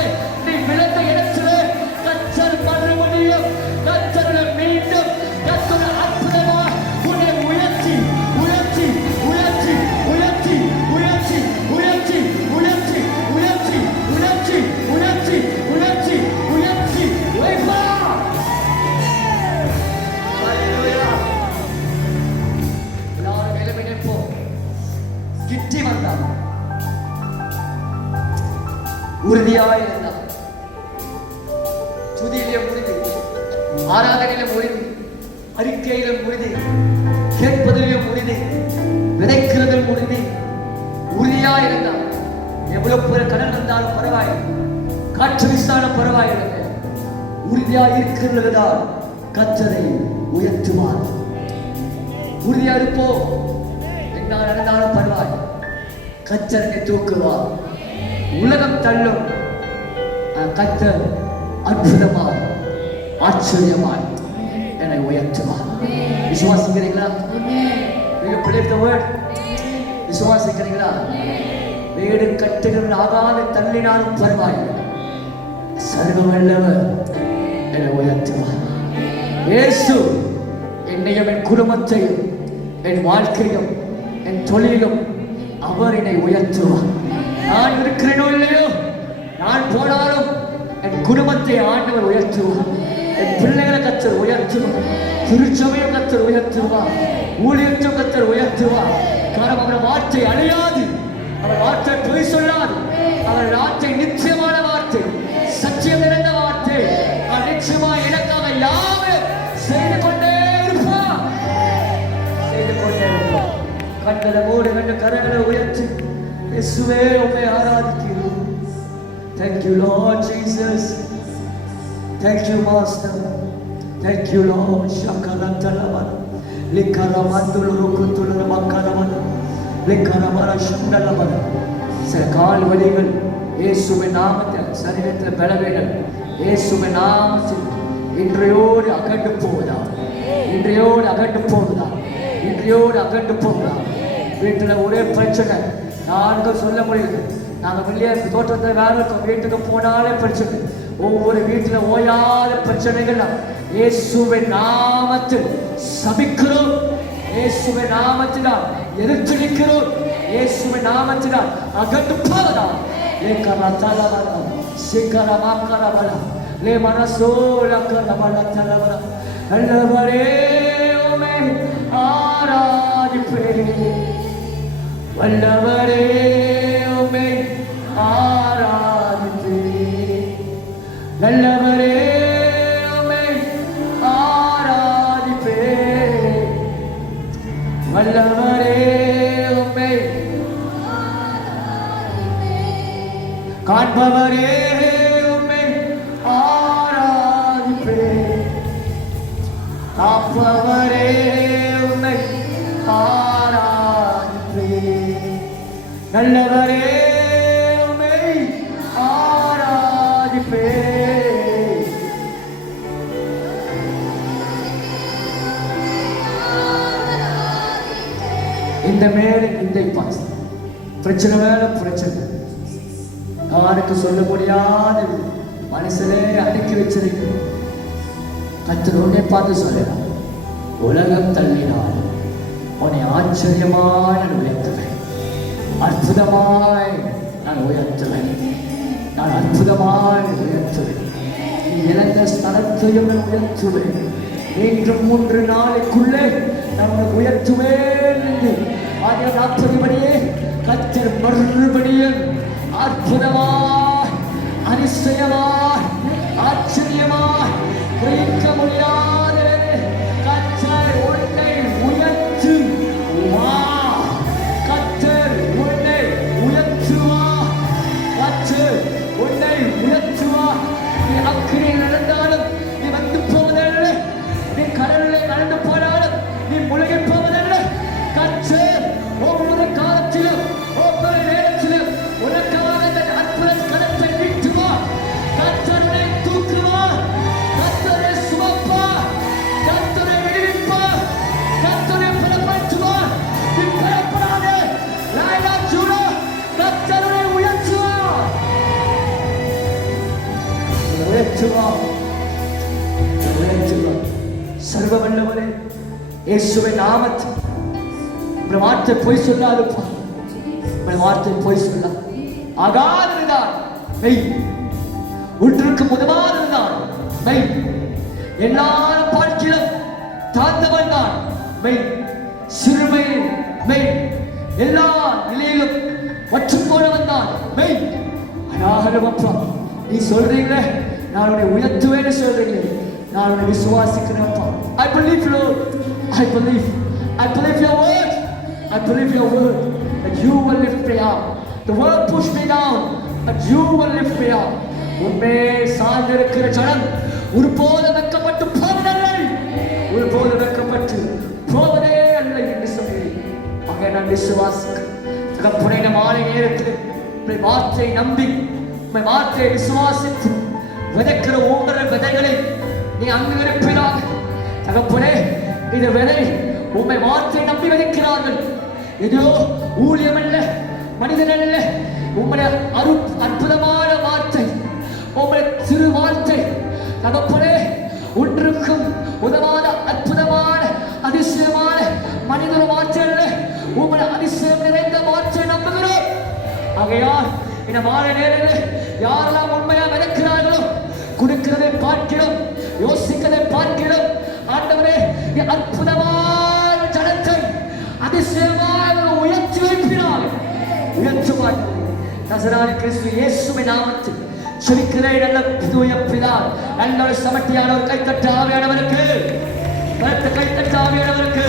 நீ விழுந்த இடத்திலே கர்த்தர் மறுபடியும் கர்த்தரை மீண்டும் கர்த்தரை அற்புதமாக உன்னை உயர்த்தி உயர்த்தி உயர்த்தி உயர்த்தி உயர்த்தி உயர்த்தி உயர்த்தி உயர்த்தி உயர்த்தி உயர்த்தி உயர்த்தி உயர்த்தி வைப்பார். ஹல்லேலூயா. எல்லாரும் எழுப்பி நிற்போம். கிட்டி வந்தார், உறுதியாய் இருந்தார். துதியிலும் உறுதி, ஆராதனையிலும் உறுதி, அறிக்கையிலும் உறுதி, கேட்பதிலும் உறுதி, விதைக்கிறதிலும் உறுதி, உறுதியாய் இருந்தார். எவ்வளவு பேர் கடல் வந்தாலும் பரவாயில்லை, காற்று வீசினாலும் பரவாயில்லை, உறுதியாய் இருக்கிறதுதான் கர்த்தரை உயர்த்துவார். உறுதியா இருப்போம். என்ன நடந்தாலும் பரவாயில்லை, கர்த்தரை தூக்குவார். உலகம் தள்ளும், கர்த்தர் அற்புதமாய் ஆச்சரியமாய் என்னை உயர்த்துவார். விசுவாசிக்கிறீங்களா? Do you believe the word? விசுவாசிக்கிறீங்களா? வீடு கட்டுகள் ஆகாத தள்ளினாலும் பரவாயில்லை, சர்வ வல்லவர் என்னை உயர்த்துவார். இயேசு என்னையும் என் குடும்பத்தையும் என் வாழ்க்கையும் என் தொழிலும் அவர் என்னை உயர்த்துவார். நான் இருக்கிறேனோ இல்லையோ, நான் போனாலும் என் குடும்பத்தை ஆண்டவர் உயர்த்துவார். என் பிள்ளைகளை கர்த்தர் உயர்த்துவார். திருச்சபையை கர்த்தர் உயர்த்துவார். ஊழியத்தையும் கர்த்தர் உயர்த்துவார். காரணம் அவர் வார்த்தை அழியாது, அவர் வார்த்தை பொய் சொல்லாது, அவர் வார்த்தை நிச்சயமான வார்த்தை, சத்தியம் நிறைந்த வார்த்தை. அவர் நிச்சயமா எனக்காக யாவும் செய்து கொண்டே இருப்பார், செய்து கொண்டே இருப்பார். கண்களை மூடு, கண்டு கரங்களை உயர்த்தி இயேசுவே உம்மை ஆராதிக்கிறோம். Thank you Lord Jesus. Thank you Master. Thank you Lord. Shakarantalabana likaramandurukuntulura makaramana likaramara shandalabana. சில கால் வலிகள் இயேசுவின் நாமத்தில், சரீரத்தில் பலவீனம் இயேசுவின் நாமத்தில் இன்றையோடு அகண்டு போவதா, இன்றையோடு அகண்டு போவதா, இன்றையோடு அகண்டு போவதா. வீட்டில் ஒரே பிரச்சனை, நான்கு சொல்ல முடியுது. நாங்கள் வெளியே தோட்டத்தில் வேலை இருக்கோம், வீட்டுக்கு போனாலே பிரச்சனை. ஒவ்வொரு வீட்டில் ஓயாத பிரச்சனைகள் இயேசுவின் நாமத்தில் சபிக்கிறோம், இயேசுவின் நாமத்தினால் எதிர்த்து நிற்கிறோம், இயேசுவின் நாமத்தினால் அகண்டு போவதா. ஏகரதலவர சிகரமாக்கரவர லே மனசோலக்கரவர தலவர. நல்லவரே உம்மை ஆராதிப்பேன், வல்லவரே உம்மை ஆராதிப்பேன், நல்லவரே உம்மை ஆராதிப்பேன், வல்லவரே உம்மை காண்பவரே உம்மை ஆராதிப்பேன், காப்பவரே உம்மை ஆராதிப்பேன், நல்லவரே உம்மை ஆராதிப்பேன். இந்த மேலே இந்த பிரச்சனை மேல பிரச்சனை, யாருக்கு சொல்ல முடியாதது மனசிலே அடக்கி வச்சிருக்கு. கர்த்தர் உன்னை பார்த்து சொல்லலாம், உலகம் தள்ளினால் உன்னை ஆச்சரியமாய் நான் உயர்த்துவேன், அற்புதமாய் நான் உயர்த்துவேன், நான் அற்புதமாய் உயர்த்துவேன். நீ இழந்த ஸ்தலத்தையும் நான் உயர்த்துவேன். இன்றும் 3 நாளைக்குள்ளே நான் உன்னை உயர்த்துவேன் என்று 40 படியே கர்த்தர் மறுபடியும் அற்புதமாய், அதிசயமாய், ஆச்சரியமாய், கிரகிக்க முடியாத கர்த்தர் உன்னை உயர்த்துவார். கர்த்தர் உன்னை உயர்த்துவார். கர்த்தர் உன்னை உயர்த்துவார். நீ அக்கினியில் நடந்தாலும் நீ வந்து போவதல்ல, நீ கடலில் நடந்து போனாலும் நீ முழுகி போவதல்ல. கர்த்தர் ஒவ்வொரு காலத்திலும் ஒவ்வொரு நேரத்திலும் உனக்காக அந்த அற்புத கரத்தை நீட்டுவார். கர்த்தரை தூக்குவார். கர்த்தரை சுமப்பார். கர்த்தரை விடுவிப்பார். கர்த்தரை பலப்படுத்துவார். நீ பயப்படாதே. லாயலா ஜூடா கர்த்தரை உயர்த்துவார். உயர்த்துவார். உயர்த்துவார். சர்வ வல்லவரே, இயேசுவின் நாமத்தில் உங்கள் வார்த்தை பொய் சொல்லாதுப்பா. உங்கள் வார்த்தை பொய் சொல்லாது. ஆகாததுதான் மெய், ஒன்றுக்கு முதலானதுதான் மெய். எல்லாரும் பார்க்கிலும் தாழ்ந்தவன் தான் மெய். சிறுமையில் மெய், எல்லா நிலையிலும் மற்றும் போனவன் தான் மெய். அனாகரம் அப்பா, நீ சொல்றீங்களே நான் உன்னை உயர்த்துவேன்னு சொல்றீங்களே, நான் உன்னை விசுவாசிக்கிறேன் அப்பா. I believe Lord, I believe your word. I believe your word that you will lift me up. The world pushed me down, but you will lift me up. உன்மே சார்ந்திருக்கிற ஜனம் ஒருபோது வெட்கப்பட்டு போவதில்லை, ஒருபோது வெட்கப்பட்டு போவதே அல்ல என்று சொல்லி அங்கே நான் விசுவாசிக்கிறேன். தகப்பனே, இந்த மாலை நேரத்தில் உம்முடைய வார்த்தையை நம்பி உம்முடைய வார்த்தையை விசுவாசித்து விதைக்கிற ஒவ்வொரு விதைகளை நீ அங்கீகரிப்பீராக. தகப்பனே, இந்த விதை உம்மை வார்த்தையை நம்பி விதைக்கிறார்கள். ஏதோ ஊழியம் அல்ல, மனிதன் அல்ல, உம்முடைய அற்புதமான வார்த்தை, உம்முடைய சிறு வார்த்தை தகப்பனே, ஒன்றுக்கும் உதவாத அற்புதமான அதிசயமான மனிதன வார்த்தை அல்ல, உம்முடைய அதிசயம் நிறைந்த வார்த்தை நம்புகிறோம். ஆகையால் இந்த மாலை நேரத்தில் யாரெல்லாம் உண்மையா விதைக்கிறார்களோ, கொடுக்கிறதை பார்க்கிறோம், யோசிக்கிறதை பார்க்கிறோம். ஆண்டவரே, அற்புதமான ஜனத்தை அதிசயமாக உயர்த்தி வைப்பினார், உயர்த்துவார். நசரேயனாகிய கிறிஸ்து இயேசுவின் நாமத்தில் செபிக்கிறேன் நல்ல தூய பிதாவே. நல்ல சமட்டியான ஒரு கைத்தட்ட ஆவியானவருக்கு, கைத்தட்ட ஆவியானவருக்கு